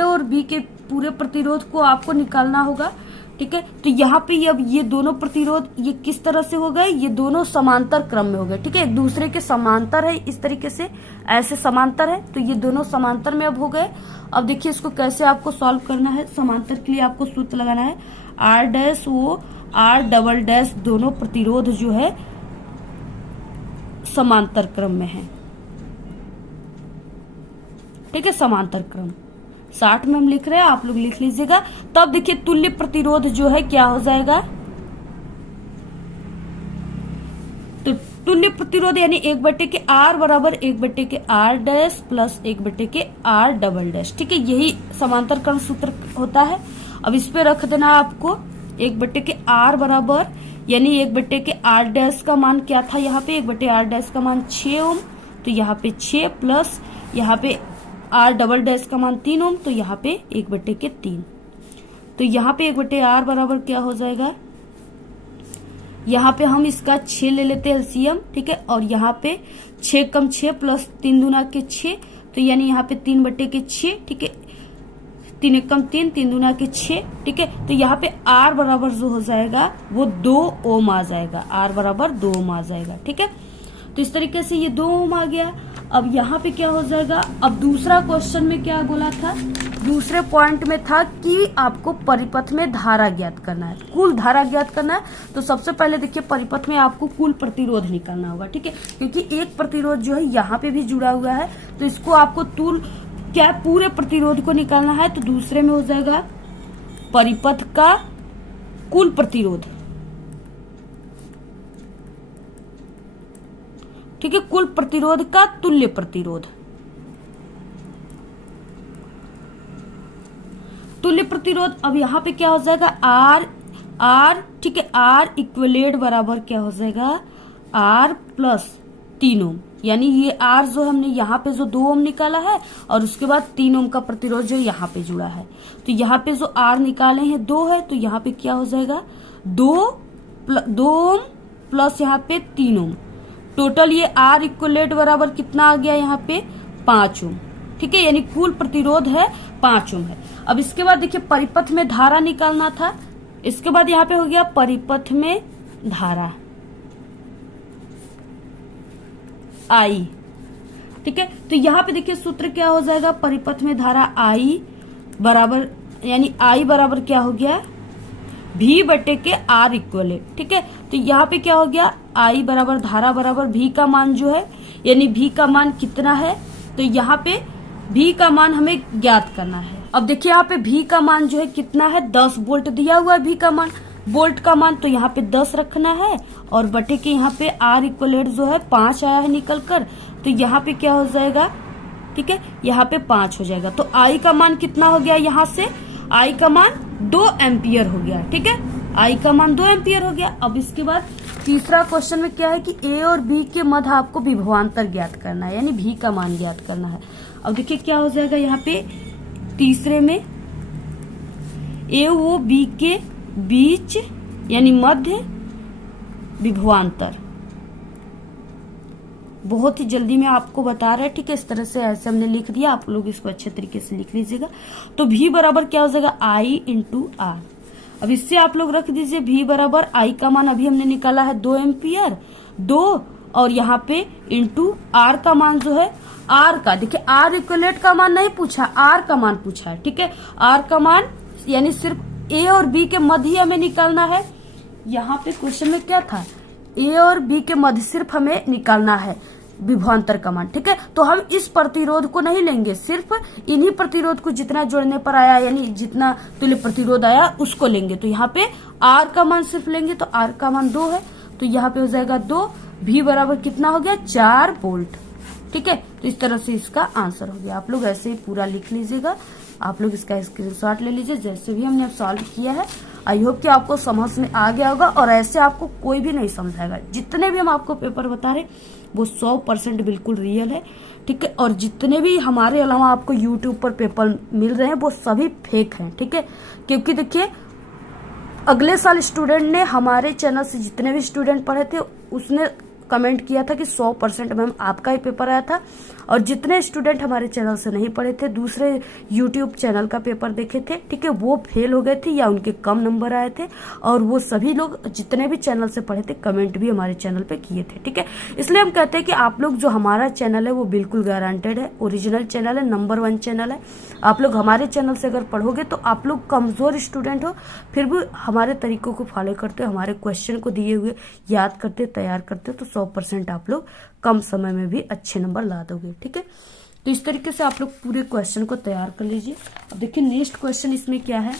और बी के पूरे प्रतिरोध को आपको निकालना होगा। ठीक है, तो यहाँ पे अब ये दोनों प्रतिरोध ये किस तरह से हो गए, ये दोनों समांतर क्रम में हो गए। ठीक है, एक दूसरे के समांतर है, इस तरीके से ऐसे समांतर है, तो ये दोनों समांतर में अब हो गए। अब देखिए इसको कैसे आपको सॉल्व करना है। समांतर के लिए आपको सूत्र लगाना है, आर डैश वो आर डबल डैश दोनों प्रतिरोध जो है समांतर क्रम में है। ठीक है, समांतर क्रम 60 में हम लिख रहे हैं, आप लोग लिख लीजिएगा। तब देखिए तुल्य प्रतिरोध जो है क्या हो जाएगा, तो तुल्य प्रतिरोध यानी 1 के आर बराबर 1 के आर डैश प्लस 1 के आर डबल डैश। ठीक है, यही समांतर क्रम सूत्र होता है। अब इस पे रख देना आपको 1 के आर बराबर यानी 1 के आर डैश का मान क्या था, यहाँ पे 1 आर डैश का मान 6 ओम, तो यहाँ पे 6 प्लस यहाँ पे आर डबल डैश का मान 3 ओम, तो यहाँ पे 1 के 3, तो यहाँ पे 1 आर बराबर क्या हो जाएगा, यहाँ पे हम इसका 6 ले लेते हैं एलसीएम, ठीक है। और यहाँ पे 6 कम 6 प्लस 3 दूना के 6, तो यानी यहाँ पे 3/6, ठीक है। 3 एक कम 3, 3 दूना के 6, ठीक है। तो यहाँ पे R बराबर जो हो जाएगा वो 2 ओम आ जाएगा, R बराबर 2 ओम आ जाएगा, ठीक है। तो इस तरीके से ये 2 ओम आ गया। अब यहाँ पे क्या हो जाएगा, अब दूसरा क्वेश्चन में क्या बोला था, दूसरे पॉइंट में था कि आपको परिपथ में धारा ज्ञात करना है, कुल धारा ज्ञात करना है। तो सबसे पहले देखिए परिपथ में आपको कुल प्रतिरोध निकालना होगा, ठीक है। क्योंकि एक प्रतिरोध जो है यहाँ पे भी जुड़ा हुआ है, तो इसको आपको क्या पूरे प्रतिरोध को निकालना है। तो दूसरे में हो जाएगा परिपथ का कुल प्रतिरोध, ठीक है। कुल प्रतिरोध का तुल्य प्रतिरोध, तुल्य प्रतिरोध। अब यहाँ पे क्या हो जाएगा R, ठीक है। R इक्विलेट बराबर क्या हो जाएगा R प्लस 3 ओम, यानी ये R जो हमने यहाँ पे जो 2 ओम निकाला है और उसके बाद 3 ओम का प्रतिरोध जो यहाँ पे जुड़ा है, तो यहाँ पे जो R निकाले हैं 2 है, तो यहाँ पे क्या हो जाएगा 2 ओम प्लस यहाँ पे 3 ओम, टोटल ये R इक्विलेट बराबर कितना आ गया यहाँ पे 5 ओम, ठीक है। यानी कुल प्रतिरोध है 5 ओम है। अब इसके बाद देखिए परिपथ में धारा निकालना था, इसके बाद यहाँ पे हो गया परिपथ में धारा I, ठीक है। तो यहाँ पे देखिए सूत्र क्या हो जाएगा, परिपथ में धारा I बराबर, यानी I बराबर क्या हो गया V बटे के R इक्वल, ठीक है। तो यहाँ पे क्या हो गया I बराबर धारा बराबर V का मान जो है, यानी V का मान कितना है, तो यहाँ पे V का मान हमें ज्ञात करना है। अब देखिए यहाँ पे V का मान जो है कितना है, 10 वोल्ट दिया हुआ है V का मान, वोल्ट का मान, तो यहाँ पे 10 रखना है और बटे के यहाँ पे R इक्वलेट जो है 5 आया है निकल कर, तो यहाँ पे क्या हो जाएगा, ठीक है, यहाँ पे 5 हो जाएगा। तो I का मान कितना हो गया, यहाँ से I का मान 2 एम्पियर हो गया, ठीक है। I का मान 2 एम्पियर हो गया। अब इसके बाद तीसरा क्वेश्चन में क्या है कि A और B के मध्य आपको विभवांतर ज्ञात करना है, यानी V का मान ज्ञात करना है। अब देखिए क्या हो जाएगा यहाँ पे तीसरे में A ओ B के बीच यानी मध्य विभवांतर, बहुत ही जल्दी में आपको बता रहा है, ठीक है। इस तरह से ऐसे हमने लिख दिया, आप लोग इसको अच्छे तरीके से लिख लीजिएगा। तो V बराबर क्या हो जाएगा I इंटू R। अब इससे आप लोग रख दीजिए V बराबर I का मान अभी हमने निकाला है 2 एम्पियर, 2 और यहाँ पे इंटू R का मान जो है, R का देखिए R इक्वलेट का मान नहीं पूछा, R का मान पूछा है, ठीक है। R का मान यानी सिर्फ A और B के मध्य हमें निकालना है। यहाँ पे क्वेश्चन में क्या था, A और B के मध्य सिर्फ हमें निकालना है विभवांतर का मान, ठीक है। तो हम इस प्रतिरोध को नहीं लेंगे, सिर्फ इन्हीं प्रतिरोध को जितना जोड़ने पर आया, यानी जितना तुल्य प्रतिरोध आया उसको लेंगे। तो यहाँ पे R का मान सिर्फ लेंगे, तो R का मान 2 है, तो यहाँ पे हो जाएगा 2। V बराबर कितना हो गया 4 वोल्ट, ठीक है। तो इस तरह से इसका आंसर हो गया। आप लोग ऐसे ही पूरा लिख लीजिएगा, आप लोग इसका स्क्रीनशॉट ले लीजिए जैसे भी हमने अब सॉल्व किया है। आई होप कि आपको समझ में आ गया होगा और ऐसे आपको कोई भी नहीं समझाएगा। जितने भी हम आपको पेपर बता रहे वो 100% बिल्कुल रियल है, ठीक है। और जितने भी हमारे अलावा आपको यूट्यूब पर पेपर मिल रहे हैं वो सभी फेक हैं, ठीक है। क्योंकि देखिए अगले साल स्टूडेंट ने हमारे चैनल से जितने भी स्टूडेंट पढ़े थे उसने कमेंट किया था कि 100% मैम आपका ही पेपर आया था, और जितने स्टूडेंट हमारे चैनल से नहीं पढ़े थे दूसरे यूट्यूब चैनल का पेपर देखे थे, ठीक है, वो फेल हो गए थे या उनके कम नंबर आए थे। और वो सभी लोग जितने भी चैनल से पढ़े थे कमेंट भी हमारे चैनल पे किए थे, ठीक है। इसलिए हम कहते हैं कि आप लोग जो हमारा चैनल है वो बिल्कुल गारंटेड है, ओरिजिनल चैनल है, नंबर 1 चैनल है। आप लोग हमारे चैनल से अगर पढ़ोगे तो आप लोग कमजोर स्टूडेंट हो फिर भी हमारे तरीकों को फॉलो करते हो, हमारे क्वेश्चन को दिए हुए याद करते तैयार करते हो, तो 100% आप लोग कम समय में भी अच्छे नंबर ला दोगे, ठीक है। तो इस तरीके से आप लोग पूरे क्वेश्चन को तैयार कर लीजिए। अब देखिए नेक्स्ट क्वेश्चन इसमें क्या है,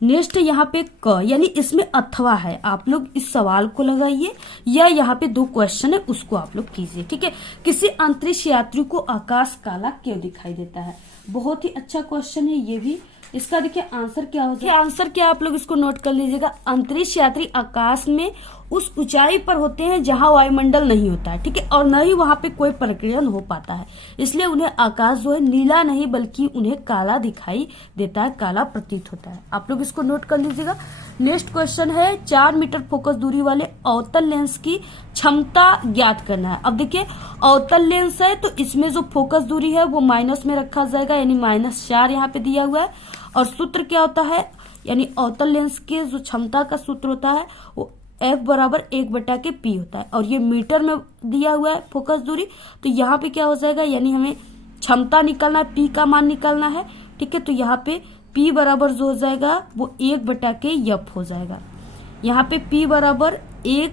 नेक्स्ट यहाँ पे क यानी इसमें अथवा है, आप लोग इस सवाल को लगाइए या यहाँ पे 2 क्वेश्चन है उसको आप लोग कीजिए, ठीक है। किसी अंतरिक्ष यात्री को आकाश काला क्यों दिखाई देता है, बहुत ही अच्छा क्वेश्चन है ये भी। इसका देखिए आंसर क्या हो जाएगा, आंसर क्या आप लोग इसको नोट कर लीजिएगा। अंतरिक्ष यात्री आकाश में उस ऊंचाई पर होते हैं जहां वायुमंडल नहीं होता है, ठीक है, और न ही वहां पे कोई प्रकीर्णन हो पाता है, इसलिए उन्हें आकाश जो है नीला नहीं बल्कि उन्हें काला दिखाई देता है, काला प्रतीत होता है। आप लोग इसको नोट कर लीजिएगा। नेक्स्ट क्वेश्चन है 4 मीटर फोकस दूरी वाले अवतल लेंस की क्षमता ज्ञात करना है। अब देखिए अवतल लेंस है तो इसमें जो फोकस दूरी है वो माइनस में रखा जाएगा, यानी -4 यहाँ पे दिया हुआ है। और सूत्र क्या होता है, यानी अवतल लेंस के जो क्षमता का सूत्र होता है वो F बराबर 1/P होता है, और ये मीटर में दिया हुआ है फोकस दूरी, तो यहाँ पे क्या हो जाएगा, यानी हमें क्षमता निकालना है, P का मान निकालना है, ठीक है। तो यहाँ पे P बराबर जो हो जाएगा वो 1/F हो जाएगा। यहाँ पे P बराबर 1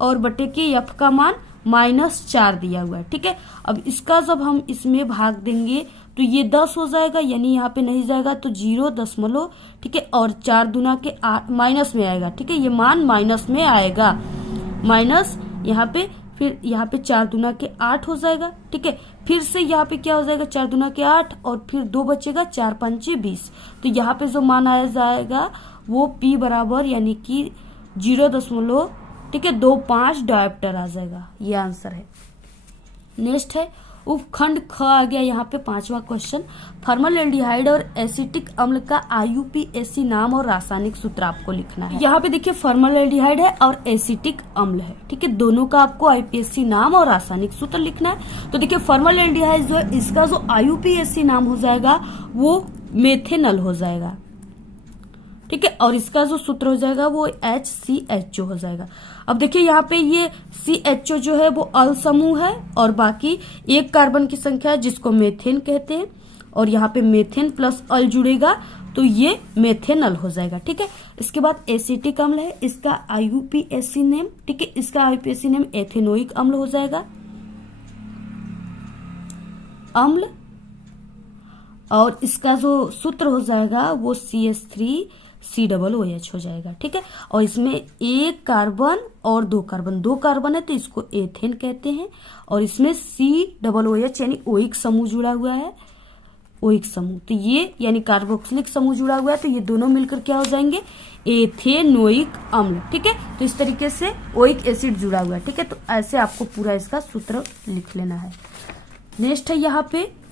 और बटे के F का मान -4 दिया हुआ है, ठीक है। अब इसका जब हम इसमें भाग देंगे तो ये 10 हो जाएगा, यानी यहाँ पे नहीं जाएगा तो 0 ठीक है, और 4 दूना के माइनस में आएगा, ठीक है, ये मान माइनस में आएगा, माइनस यहाँ पे, फिर यहाँ पे 4 दूना के 8 हो जाएगा, ठीक है। फिर से यहाँ पे क्या हो जाएगा, 4 दूना के 8 और फिर 2 बचेगा, 4 5 20। तो यहाँ पे जो मान आया जाएगा वो P बराबर यानी कि 0 ठीक है 25 डायोप्टर आ जाएगा, ये आंसर है। नेक्स्ट है उपखंड ख आ गया यहाँ पे 5वां क्वेश्चन। फॉर्मलडिहाइड और एसिटिक अम्ल का IUPAC नाम और रासायनिक सूत्र आपको लिखना है। यहाँ पे देखिए फॉर्मलडिहाइड है और एसिटिक अम्ल है, ठीक है, दोनों का आपको IUPAC नाम और रासायनिक सूत्र लिखना है। तो देखिए फॉर्मलडिहाइड जो है इसका जो IUPAC नाम हो जाएगा वो मेथेनल हो जाएगा, ठीक है, और इसका जो सूत्र हो जाएगा वो HCHO हो जाएगा। अब देखिए यहाँ पे ये CHO जो है वो अल समूह है और बाकी एक कार्बन की संख्या है जिसको मेथेन कहते हैं, और यहाँ पे मेथेन प्लस अल जुड़ेगा तो ये मेथेनल हो जाएगा, ठीक है। इसके बाद एसिटिक अम्ल है, इसका IUPAC नेम, ठीक है, इसका IUPAC नेम एथेनोइक अम्ल हो जाएगा, अम्ल, और इसका जो सूत्र हो जाएगा वो CH3COOH हो जाएगा, ठीक है। और इसमें एक कार्बन और 2 कार्बन, 2 कार्बन है तो इसको एथेन कहते हैं, और इसमें COOH यानी ओइक समूह जुड़ा हुआ है, ओइक समूह, तो ये यानी कार्बोक्सिलिक समूह जुड़ा हुआ है, तो ये दोनों मिलकर क्या हो जाएंगे, एथेनोइक अम्ल, ठीक है। तो इस तरीके से ओइक एसिड जुड़ा हुआ है, ठीक है, तो ऐसे आपको पूरा इसका सूत्र लिख लेना है। नेक्स्ट है यहाँ पे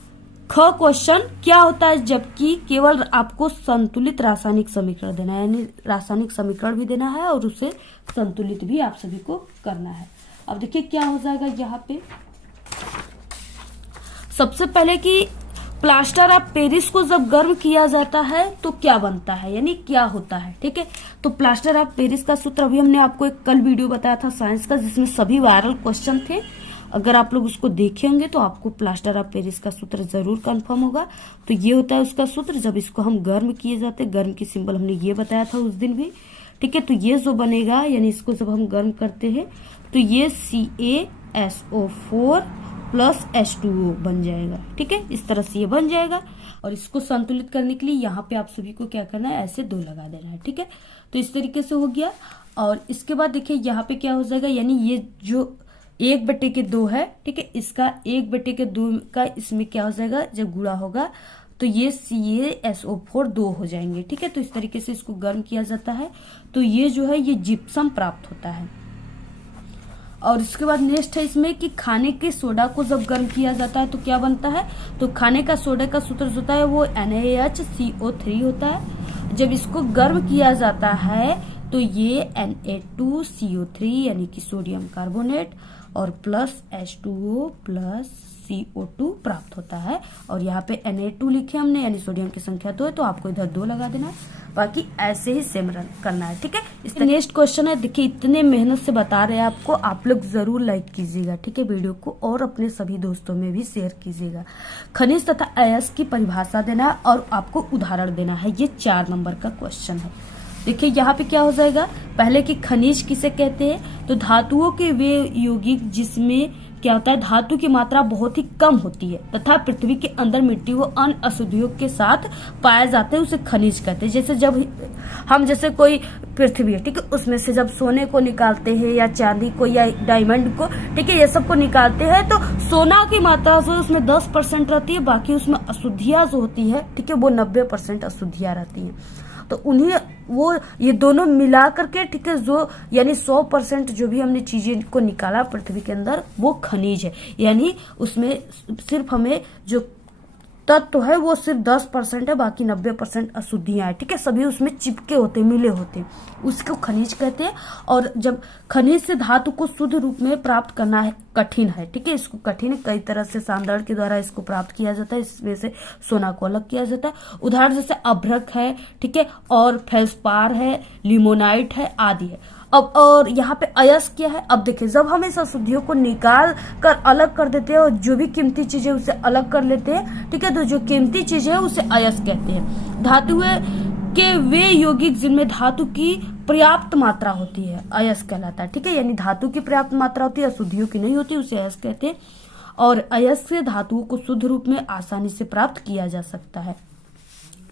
ख क्वेश्चन, क्या होता है जबकि केवल आपको संतुलित रासायनिक समीकरण देना है, यानी रासायनिक समीकरण भी देना है और उसे संतुलित भी आप सभी को करना है। अब देखिए क्या हो जाएगा यहाँ पे, सबसे पहले कि प्लास्टर ऑफ पेरिस को जब गर्म किया जाता है तो क्या बनता है, यानी क्या होता है, ठीक है। तो प्लास्टर ऑफ पेरिस का सूत्र अभी हमने आपको एक कल वीडियो बताया था साइंस का जिसमें सभी वायरल क्वेश्चन थे, अगर आप लोग उसको देखे होंगे तो आपको प्लास्टर ऑफ पेरिस का सूत्र जरूर कंफर्म होगा। तो ये होता है उसका सूत्र, जब इसको हम गर्म किए जाते हैं, गर्म की सिंबल हमने ये बताया था उस दिन भी, ठीक है। तो ये जो बनेगा यानी इसको जब हम गर्म करते हैं तो ये CaSO4 प्लस H2O बन जाएगा, ठीक है, इस तरह से ये बन जाएगा। और इसको संतुलित करने के लिए यहाँ पे आप सभी को क्या करना है, ऐसे 2 लगा देना है, ठीक है। तो इस तरीके से हो गया। और इसके बाद देखिए यहाँ पे क्या हो जाएगा, यानी ये जो 1/2 है, ठीक है, इसका 1/2 का इसमें क्या हो जाएगा, जब गुणा होगा तो ये CaSO4 2 हो जाएंगे, ठीक है। तो इस तरीके से इसको गर्म किया जाता है तो ये जो है ये जिप्सम प्राप्त होता है। और इसके बाद नेक्स्ट है इसमें कि खाने के सोडा को जब गर्म किया जाता है तो क्या बनता है, तो खाने का सोडा का सूत्र जो होता है वो NaHCO3 होता है। जब इसको गर्म किया जाता है तो ये Na2CO3 यानी कि सोडियम कार्बोनेट और प्लस H2O प्लस CO2 प्राप्त होता है। और यहाँ पे Na2 लिखे हमने, यानी सोडियम की संख्या 2 है तो आपको इधर 2 लगा देना है, बाकी ऐसे ही सेम रन करना है, ठीक है। इस नेक्स्ट क्वेश्चन है, देखिए इतने मेहनत से बता रहे हैं आपको, आप लोग जरूर लाइक कीजिएगा, ठीक है, वीडियो को, और अपने सभी दोस्तों में भी शेयर कीजिएगा। खनिज तथा अयस्क की परिभाषा देना है और आपको उदाहरण देना है, ये 4 नंबर का क्वेश्चन है। देखिए यहाँ पे क्या हो जाएगा, पहले कि खनिज किसे कहते हैं, तो धातुओं के वे यौगिक जिसमें क्या होता है, धातु की मात्रा बहुत ही कम होती है तथा पृथ्वी के अंदर मिट्टी व अन्य अशुद्धियों के साथ पाए जाते हैं, उसे खनिज कहते हैं। जैसे जब हम जैसे कोई पृथ्वी है, ठीक है, उसमें से जब सोने को निकालते हैं या चांदी को या डायमंड को, ठीक है, ये सब को निकालते हैं तो सोना की मात्रा जो उसमें 10% रहती है, बाकी उसमें अशुद्धियां जो होती है, ठीक है, वो 90% अशुद्धियां रहती है। तो उन्हें वो ये दोनों मिला करके, ठीक है, जो यानी 100% जो भी हमने चीजें को निकाला पृथ्वी के अंदर वो खनिज है। यानी उसमें सिर्फ हमें जो तत्व है वो सिर्फ 10% है, बाकी 90% अशुद्धियां है, ठीक है, सभी उसमें चिपके होते, मिले होते, उसको खनिज कहते हैं। और जब खनिज से धातु को शुद्ध रूप में प्राप्त करना है कठिन है, ठीक है, इसको कठिन कई तरह से सांद्रण के द्वारा इसको प्राप्त किया जाता है, इसमें से सोना को अलग किया जाता है। उदाहरण जैसे अभ्रक है, ठीक है, और फेल्सपार है, लिमोनाइट है, आदि है। अब और यहाँ पे अयस्क क्या है? अब देखिए, जब हम इस अशुद्धियों को निकाल कर अलग कर देते हैं और जो भी कीमती चीजें उसे अलग कर लेते हैं, ठीक है, तो जो कीमती चीजें है उसे अयस्क कहते हैं। धातु के वे यौगिक जिनमें धातु की पर्याप्त मात्रा होती है अयस्क कहलाता है, ठीक है, यानी धातु की पर्याप्त मात्रा होती है, अशुद्धियों की नहीं होती, उसे अयस्क कहते हैं। और अयस्क से धातुओं को शुद्ध रूप में आसानी से प्राप्त किया जा सकता है,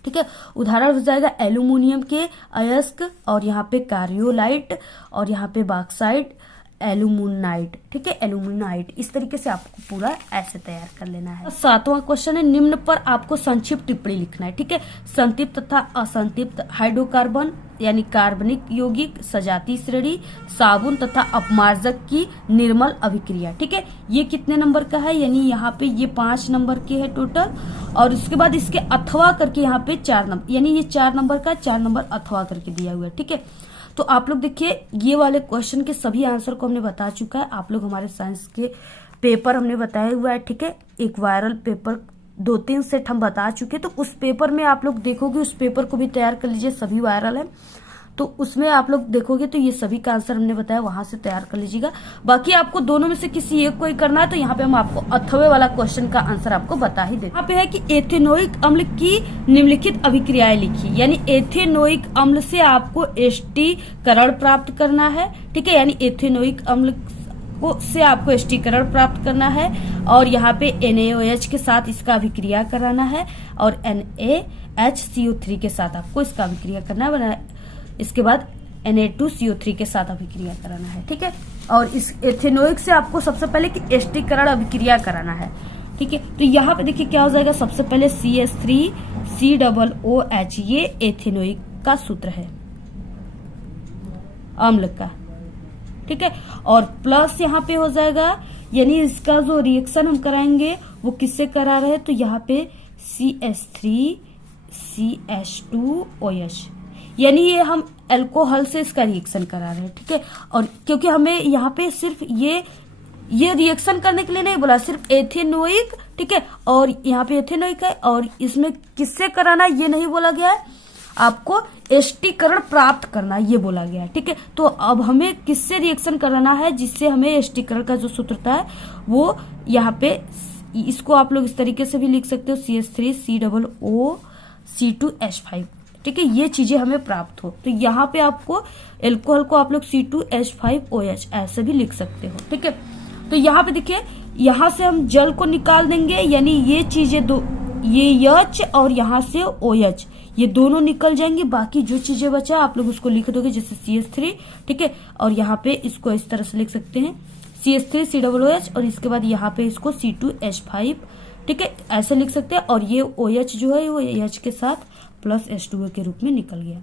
ठीक है। उदाहरण हो जाएगा एल्यूमिनियम के अयस्क, और यहाँ पे कार्योलाइट, और यहाँ पे बॉक्साइट, एल्यूमिनाइट, ठीक है, एल्यूमिनाइट। इस तरीके से आपको पूरा ऐसे तैयार कर लेना है। 7वां क्वेश्चन है, निम्न पर आपको संक्षिप्त टिप्पणी लिखना है, ठीक है। संतृप्त तथा असंतृप्त हाइड्रोकार्बन यानी कार्बनिक यौगिक, सजातीय श्रेणी, साबुन तथा अपमार्जक की निर्मल अभिक्रिया, ठीक है, ये कितने नंबर का है? यानी यहाँ पे ये 5 नंबर के है टोटल, और इसके बाद इसके अथवा करके यहाँ पे 4 नंबर, यानी ये 4 नंबर का, 4 नंबर अथवा करके दिया हुआ है, ठीक है। तो आप लोग देखिए, ये वाले क्वेश्चन के सभी आंसर को हमने बता चुका है। आप लोग हमारे साइंस के पेपर हमने बताया हुआ है, ठीक है, एक वायरल पेपर 2-3 सेट हम बता चुके, तो उस पेपर में आप लोग देखोगे, उस पेपर को भी तैयार कर लीजिए, सभी वायरल है, तो उसमें आप लोग देखोगे तो ये सभी का आंसर हमने बताया, वहां से तैयार कर लीजिएगा। बाकी आपको दोनों में से किसी एक को ही करना है, तो यहाँ पे हम आपको अथवे वाला क्वेश्चन का आंसर आपको बता ही देते। यहाँ पे है कि एथेनोइक अम्ल की निम्नलिखित अभिक्रियाएं लिखी, यानी एथेनोइक अम्ल से आपको एस्टीकरण प्राप्त करना है, ठीक है, यानी एथेनोइक अम्ल से आपको एस्टीकरण प्राप्त करना है, और यहाँ पे NaOH के साथ इसका अभिक्रिया कराना है, और NaHCO3 के साथ आपको इसका अभिक्रिया करना है, इसके बाद Na2CO3 के साथ अभिक्रिया कराना है, ठीक है। और इस एथेनोइक से आपको सबसे पहले कि एस्टीकरण अभिक्रिया कराना है, ठीक है। तो यहाँ पे देखिए क्या हो जाएगा, सबसे पहले CH3COOH, ये एथेनोइक का सूत्र है अम्ल का, ठीक है, और प्लस यहाँ पे हो जाएगा, यानी इसका जो रिएक्शन हम कराएंगे वो किससे करा रहे हैं, तो यहाँ पे CH3CH2OH, यानी ये हम अल्कोहल से इसका रिएक्शन करा रहे हैं, ठीक है। और क्योंकि हमें यहाँ पे सिर्फ ये रिएक्शन करने के लिए नहीं बोला, सिर्फ एथेनोइक, ठीक है, और यहाँ पे एथेनोइक है, और इसमें किससे कराना ये नहीं बोला गया है, आपको एस्टीकरण प्राप्त करना ये बोला गया है, ठीक है। तो अब हमें किससे रिएक्शन कराना है, जिससे हमें एस्टीकरण का जो सूत्र है वो यहाँ पे, इसको आप लोग इस तरीके से भी लिख सकते हो, CH3COOC2H5, ठीक है, ये चीजें हमें प्राप्त हो। तो यहाँ पे आपको अल्कोहल को आप लोग C2H5OH ऐसे भी लिख सकते हो, ठीक है। तो यहाँ पे देखिए, यहाँ से हम जल को निकाल देंगे, यानी ये चीजें दो, ये H और यहाँ से OH, ये दोनों निकल जाएंगे, बाकी जो चीजें बचा आप लोग उसको लिख दोगे, जैसे CH3, ठीक है, और यहाँ पे इसको इस तरह से लिख सकते हैं CH3COOH, और इसके बाद यहाँ पे इसको C2H5, ठीक है, ऐसे लिख सकते हैं, और ये OH जो है वो H के साथ प्लस H2O के रूप में निकल गया।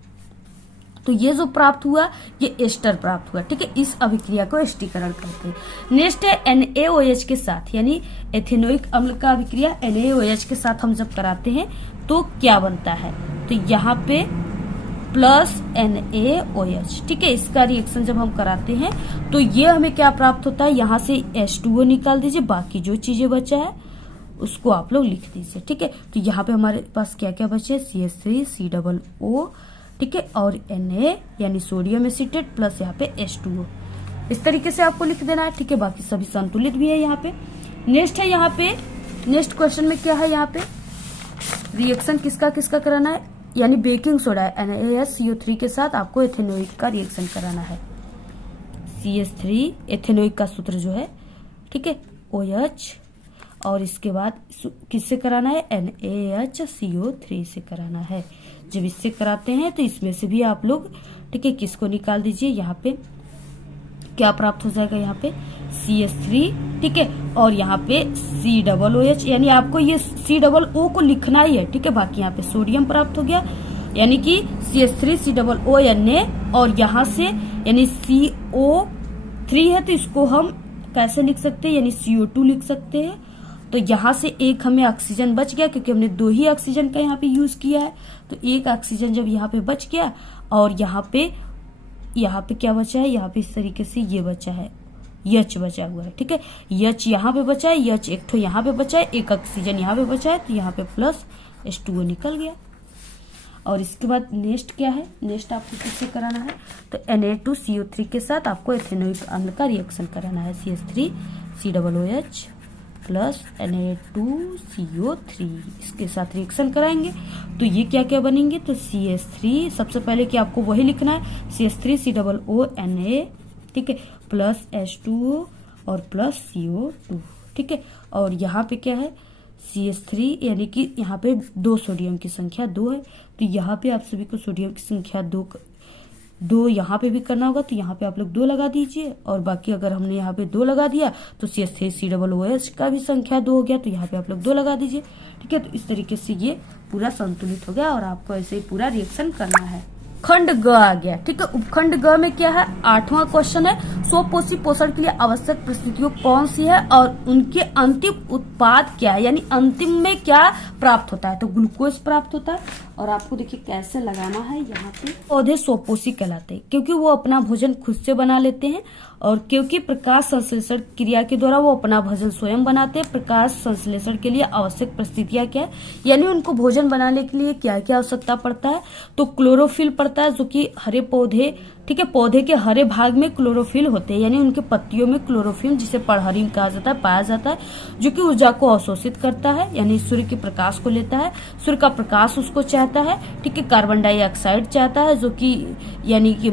तो ये जो प्राप्त हुआ ये एस्टर प्राप्त हुआ, ठीक है, इस अभिक्रिया को एस्टीकरण कहते हैं। नेक्स्ट है NaOH के साथ, यानी एथेनोइक अम्ल का अभिक्रिया NaOH के साथ हम जब कराते हैं तो क्या बनता है, तो यहाँ पे प्लस NaOH, ठीक है, इसका रिएक्शन जब हम कराते हैं तो ये हमें क्या प्राप्त होता है, यहाँ से H2O निकाल दीजिए, बाकी जो चीजें बचा है उसको आप लोग लिख दीजिए, ठीक है। तो यहाँ पे हमारे पास क्या क्या बचे, CH3COO, ठीक है, और Na यानी सोडियम एसीटेट प्लस यहाँ पे H2O, इस तरीके से आपको लिख देना है, ठीक है। बाकी सभी संतुलित भी है यहाँ पे। नेक्स्ट है, यहाँ पे नेक्स्ट क्वेश्चन में क्या है, यहाँ पे रिएक्शन किसका किसका कराना है, यानी बेकिंग सोडा NaCO3 के साथ आपको एथेनोइक का रिएक्शन कराना है। CH3 एथेनोइक का सूत्र जो है, ठीक है, OH, और इसके बाद किससे कराना है, NaHCO3 से कराना है। जब इससे कराते हैं तो इसमें से भी आप लोग, ठीक है, किसको निकाल दीजिए, यहाँ पे क्या प्राप्त हो जाएगा, यहाँ पे CH3, ठीक है, और यहाँ पे COOH, यानी आपको ये COO को लिखना ही है, ठीक है। बाकी यहाँ पे सोडियम प्राप्त हो गया, यानी कि CH3COONA, और यहाँ से यानी CO3 है तो इसको हम कैसे लिख सकते हैं, यानी CO2 लिख सकते हैं। तो यहाँ से एक हमें ऑक्सीजन बच गया, क्योंकि हमने 2 ही ऑक्सीजन का यहाँ पे यूज किया है। तो एक ऑक्सीजन जब यहाँ पे बच गया, और यहाँ पे क्या बचा है, यहाँ पे इस तरीके से ये बचा है, H बचा हुआ है, ठीक है। H यहाँ पे बचा है, H एक ठो यहाँ पे बचा है, एक ऑक्सीजन यहाँ पे बचा है, तो यहाँ पे प्लस H2O निकल गया। और इसके बाद नेक्स्ट क्या है, नेक्स्ट आपको किससे कराना है, तो Na2CO3 के साथ आपको एथेनोइक अम्ल का रिएक्शन कराना है, CH3COOH प्लस Na2CO3, इसके साथ रिएक्शन कराएंगे तो ये क्या क्या बनेंगे, तो CH3, सबसे पहले कि आपको वही लिखना है, CH3COONA, ठीक है, प्लस H2O और प्लस CO2, ठीक है। और यहाँ पे क्या है, CH3, यानी कि यहाँ पे 2 सोडियम की संख्या 2 है, तो यहाँ पे आप सभी को सोडियम की संख्या 2 यहाँ पे भी करना होगा, तो यहाँ पे आप लोग 2 लगा दीजिए। और बाकी अगर हमने यहाँ पे 2 लगा दिया तो CH3COOH का भी संख्या 2 हो गया, तो यहाँ पे आप लोग 2 लगा दीजिए, ठीक है। तो इस तरीके से ये पूरा संतुलित हो गया, और आपको ऐसे ही पूरा रिएक्शन करना है। खंड ग आ गया, ठीक है। उपखंड ग में क्या है, 8वां क्वेश्चन है, स्वपोषी पोषण के लिए आवश्यक परिस्थितियों कौन सी है और उनके अंतिम उत्पाद क्या है, यानी अंतिम में क्या प्राप्त होता है, तो ग्लूकोज प्राप्त होता है। और आपको देखिए कैसे लगाना है, यहाँ पे पौधे स्वपोषी कहलाते हैं क्योंकि वो अपना भोजन खुद से बना लेते हैं, और क्योंकि प्रकाश संश्लेषण क्रिया के द्वारा वो अपना भोजन स्वयं बनाते हैं। प्रकाश संश्लेषण के लिए आवश्यक परिस्थितियां क्या है, यानी उनको भोजन बनाने के लिए क्या क्या आवश्यकता पड़ता है, तो क्लोरोफिल पड़ता है, जो कि हरे पौधे, ठीक है, पौधे के हरे भाग में क्लोरोफिल होते हैं, यानी उनके पत्तियों में क्लोरोफिल, जिसे परागण कहा जाता है, पाया जाता है, जो कि ऊर्जा को अवशोषित करता है, यानी सूर्य के प्रकाश को लेता है, सूर्य का प्रकाश उसको चाहता है, ठीक है। कार्बन डाइऑक्साइड चाहता है, जो कि यानी कि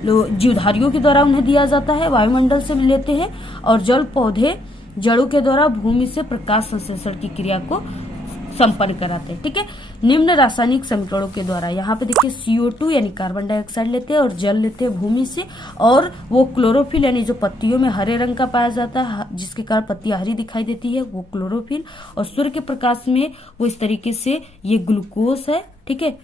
जीवधारियों के द्वारा उन्हें दिया जाता है, वायुमंडल से लेते हैं। और जल पौधे जड़ों के द्वारा भूमि से प्रकाश संश्लेषण की क्रिया को संपन्न कराते हैं, ठीक है। निम्न रासायनिक समीकरणों के द्वारा, यहाँ पे देखिए CO2 यानी कार्बन डाइऑक्साइड लेते हैं, और जल लेते हैं भूमि से, और वो क्लोरोफिल यानी जो पत्तियों में हरे रंग का पाया जाता है, जिसके कारण पत्तियां हरी दिखाई देती है, वो क्लोरोफिल, और सूर्य के प्रकाश में वो इस तरीके से ये ग्लूकोज है, ठीक है,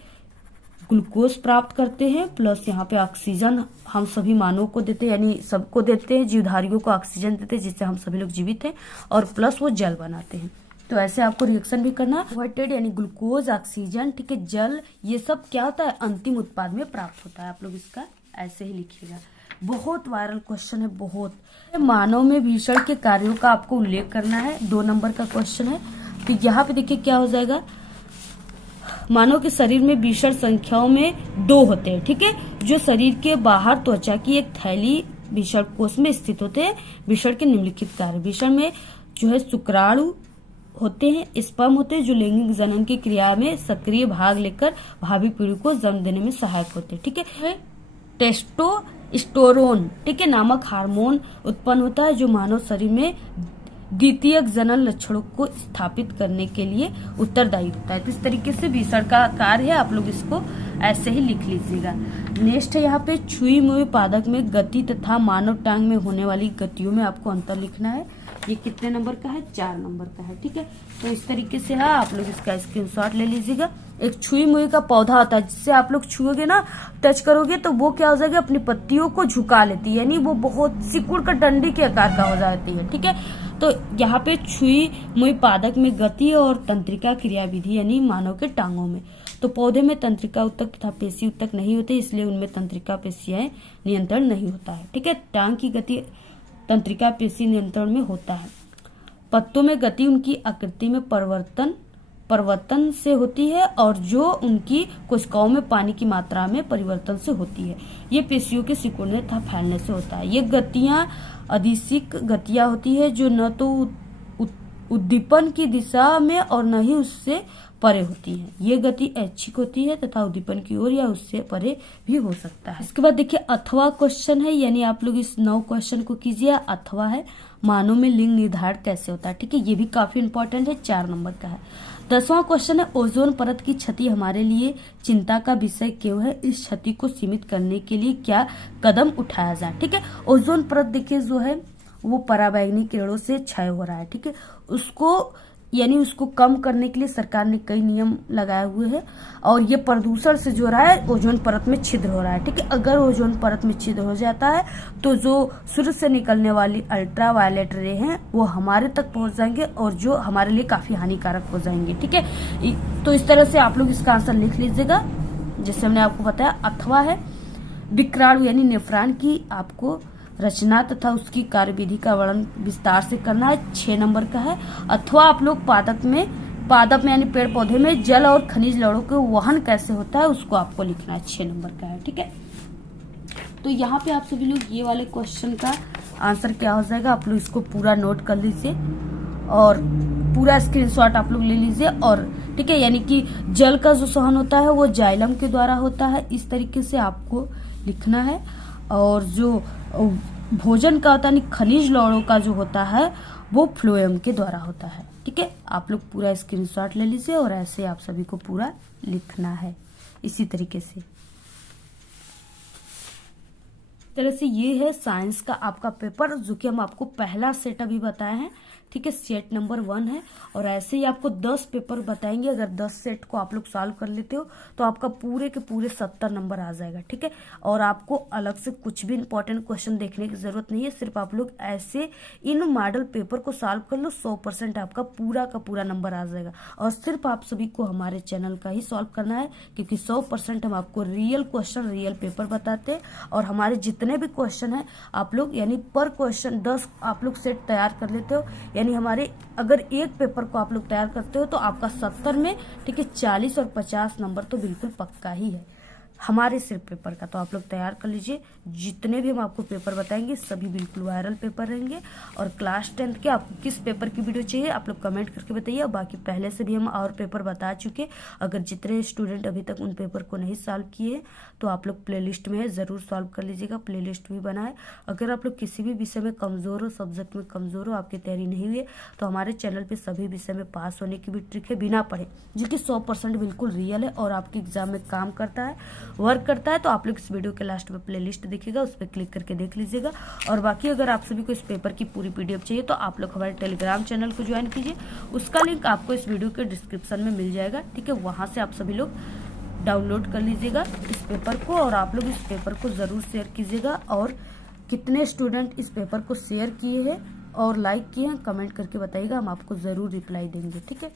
ग्लूकोज प्राप्त करते हैं। प्लस यहाँ पे ऑक्सीजन हम सभी मानवों को देते हैं, यानी सबको देते हैं, जीवधारियों को ऑक्सीजन देते हैं, जिससे हम सभी लोग जीवित हैं, और प्लस वो जल बनाते हैं। तो ऐसे आपको रिएक्शन भी करना है। कार्बोहाइड्रेट यानी ग्लूकोज, ऑक्सीजन, ठीक है, जल, ये सब क्या होता है, अंतिम उत्पाद में प्राप्त होता है। आप लोग इसका ऐसे ही लिखिएगा। बहुत वायरल क्वेश्चन है, बहुत। मानव में भीषण के कार्यों का आपको उल्लेख करना है, 2 नंबर का क्वेश्चन है। तो यहाँ पे देखिए क्या हो जाएगा, मानव के शरीर में भीषण संख्याओं में 2 होते हैं, ठीक है, जो शरीर के बाहर त्वचा की एक थैली भीषण कोश में स्थित होते हैं। भीषण के निम्नलिखित कार्य, भीषण में जो है शुक्राणु होते हैं, स्पर्म होते हैं, जो लैंगिक जनन की क्रिया में सक्रिय भाग लेकर भावी पीढ़ी को जन्म देने में सहायक होते हैं, ठीक है। टेस्टोस्टेरोन, ठीक है, नामक हार्मोन उत्पन्न होता है, जो मानव शरीर में द्वितीय जनन लक्षणों को स्थापित करने के लिए उत्तरदायी होता है। तो इस तरीके से भीषण का कार्य है, आप लोग इसको ऐसे ही लिख लीजिएगा। नेक्स्ट है यहाँ पे छुई मुई पादक में गति तथा मानव टांग में होने वाली गतियों में आपको अंतर लिखना है। ये कितने नंबर का है, 4 नंबर का है, ठीक है। तो इस तरीके से है, आप लोग इसका स्क्रीनशॉट ले लीजिएगा। एक छुई मुई का पौधा होता है, जिससे आप लोग छुओगे ना, टच करोगे तो वो क्या हो जाएगा, अपनी पत्तियों को झुका लेती है, यानी वो बहुत सिकुड़ कर डंडी के आकार का हो जाती है, ठीक है। तो यहाँ पे छुई मुई पादक में गति और तंत्रिका क्रियाविधि, यानी मानव के टांगों में। तो पौधे में तंत्रिका उत्तक तथा पेशी उत्तक नहीं होते, इसलिए उनमें तंत्रिका पेशियां नियंत्रण नहीं होता है, ठीक है। टांग की गति तंत्रिका पेशी नियंत्रण में होता है। पत्तों में गति उनकी आकृति में परिवर्तन से होती है, और जो उनकी कोशिकाओं में पानी की मात्रा में परिवर्तन से होती है। ये पेशियों के सिकुड़ने तथा फैलने से होता है। ये गतियां अदिशिक गतियां होती है, जो न तो उद्दीपन की दिशा में और न ही उससे परे होती है। ये गति ऐच्छिक होती है तथा उद्दीपन की ओर या उससे परे भी हो सकता है। इसके बाद देखिए अथवा क्वेश्चन है, यानी आप लोग इस 9 क्वेश्चन को कीजिए। अथवा है, मानव में लिंग निर्धारण कैसे होता है, ठीक है, ये भी काफी इंपॉर्टेंट है, 4 नंबर का है। 10वां क्वेश्चन है, ओजोन परत की क्षति हमारे लिए चिंता का विषय क्यों है, इस क्षति को सीमित करने के लिए क्या कदम उठाया जाए, ठीक है। ओजोन परत देखिए जो है वो पराबैंगनी किरणों से क्षय हो रहा है, ठीक है, उसको यानी उसको कम करने के लिए सरकार ने कई नियम लगाए हुए हैं। और ये प्रदूषण से जो रहा है ओजोन परत में छिद्र हो रहा है, ठीक है। अगर ओजोन परत में छिद्र हो जाता है तो जो सूर्य से निकलने वाली अल्ट्रा वायलेट रे हैं वो हमारे तक पहुंच जाएंगे और जो हमारे लिए काफी हानिकारक हो जाएंगे, ठीक है। तो इस तरह से आप लोग इसका आंसर लिख लीजिएगा, जैसे हमने आपको बताया। अथवा है विक्राणु यानी नेफ्रॉन की आपको रचना तथा उसकी कार्यविधि का वर्णन विस्तार से करना है, 6 नंबर का है। अथवा आप लोग पादप में यानी पेड़ पौधे में जल और खनिज लवणों के वहन कैसे होता है उसको आपको लिखना है, 6 नंबर का है, ठीक है। तो यहाँ पे आप सभी लोग ये वाले क्वेश्चन का आंसर क्या हो जाएगा आप लोग इसको पूरा नोट कर लीजिए और पूरा स्क्रीनशॉट आप लोग ले लीजिए। और ठीक है, यानी कि जल का जो सहन होता है वो जाइलम के द्वारा होता है, इस तरीके से आपको लिखना है। और जो भोजन का होता है खनिज लवणों का जो होता है वो फ्लोएम के द्वारा होता है, ठीक है। आप लोग पूरा स्क्रीनशॉट ले लीजिए और ऐसे आप सभी को पूरा लिखना है इसी तरीके से। तरह से ये है साइंस का आपका पेपर जो कि हम आपको पहला सेट अभी बताए हैं, ठीक है। सेट नंबर 1 है और ऐसे ही आपको 10 पेपर बताएंगे। अगर 10 सेट को आप लोग सॉल्व कर लेते हो तो आपका पूरे के पूरे 70 नंबर आ जाएगा, ठीक है। और आपको अलग से कुछ भी इंपॉर्टेंट क्वेश्चन देखने की जरूरत नहीं है, सिर्फ आप लोग ऐसे इन मॉडल पेपर को सॉल्व कर लो, 100% आपका पूरा का पूरा नंबर आ जाएगा। और सिर्फ आप सभी को हमारे चैनल का ही सॉल्व करना है, क्योंकि 100% हम आपको रियल क्वेश्चन रियल पेपर बताते हैं। और हमारे जितने भी क्वेश्चन है आप लोग यानी पर क्वेश्चन 10 आप लोग सेट तैयार कर लेते हो, यानी हमारे अगर एक पेपर को आप लोग तैयार करते हो तो आपका 70 में, ठीक है, 40 और 50 नंबर तो बिल्कुल पक्का ही है हमारे सिर्फ पेपर का। तो आप लोग तैयार कर लीजिए, जितने भी हम आपको पेपर बताएंगे सभी बिल्कुल वायरल पेपर रहेंगे। और क्लास 10 के आपको किस पेपर की वीडियो चाहिए आप लोग कमेंट करके बताइए। बाकी पहले से भी हम और पेपर बता चुके, अगर जितने स्टूडेंट अभी तक उन पेपर को नहीं सॉल्व किए तो आप लोग प्लेलिस्ट में है जरूर सॉल्व कर लीजिएगा, प्लेलिस्ट भी बनाए। अगर आप लोग किसी भी विषय में कमजोर हो, सब्जेक्ट में कमजोर हो, आपकी तैयारी नहीं हुई है तो हमारे चैनल पे सभी विषय में पास होने की भी ट्रिक है बिना पढ़े, जो कि 100% बिल्कुल रियल है और आपके एग्जाम में काम करता है, वर्क करता है। तो आप लोग इस वीडियो के लास्ट में प्लेलिस्ट दिखेगा, उस पर क्लिक करके देख लीजिएगा। और बाकी अगर आप सभी को इस पेपर की पूरी पीडीएफ चाहिए तो आप लोग हमारे टेलीग्राम चैनल को ज्वाइन कीजिए, उसका लिंक आपको इस वीडियो के डिस्क्रिप्शन में मिल जाएगा, ठीक है। वहां से आप सभी लोग डाउनलोड कर लीजिएगा इस पेपर को और आप लोग इस पेपर को जरूर शेयर कीजिएगा। और कितने स्टूडेंट इस पेपर को शेयर किए हैं और लाइक किए हैं कमेंट करके बताइएगा, हम आपको जरूर रिप्लाई देंगे, ठीक है।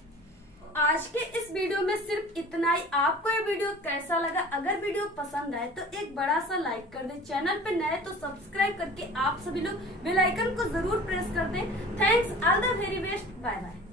आज के इस वीडियो में सिर्फ इतना ही। आपको ये वीडियो कैसा लगा? अगर वीडियो पसंद आए तो एक बड़ा सा लाइक कर दें, चैनल पे नए तो सब्सक्राइब करके आप सभी लोग बेल आइकन को जरूर प्रेस कर दें। Thanks, all the very best, bye bye.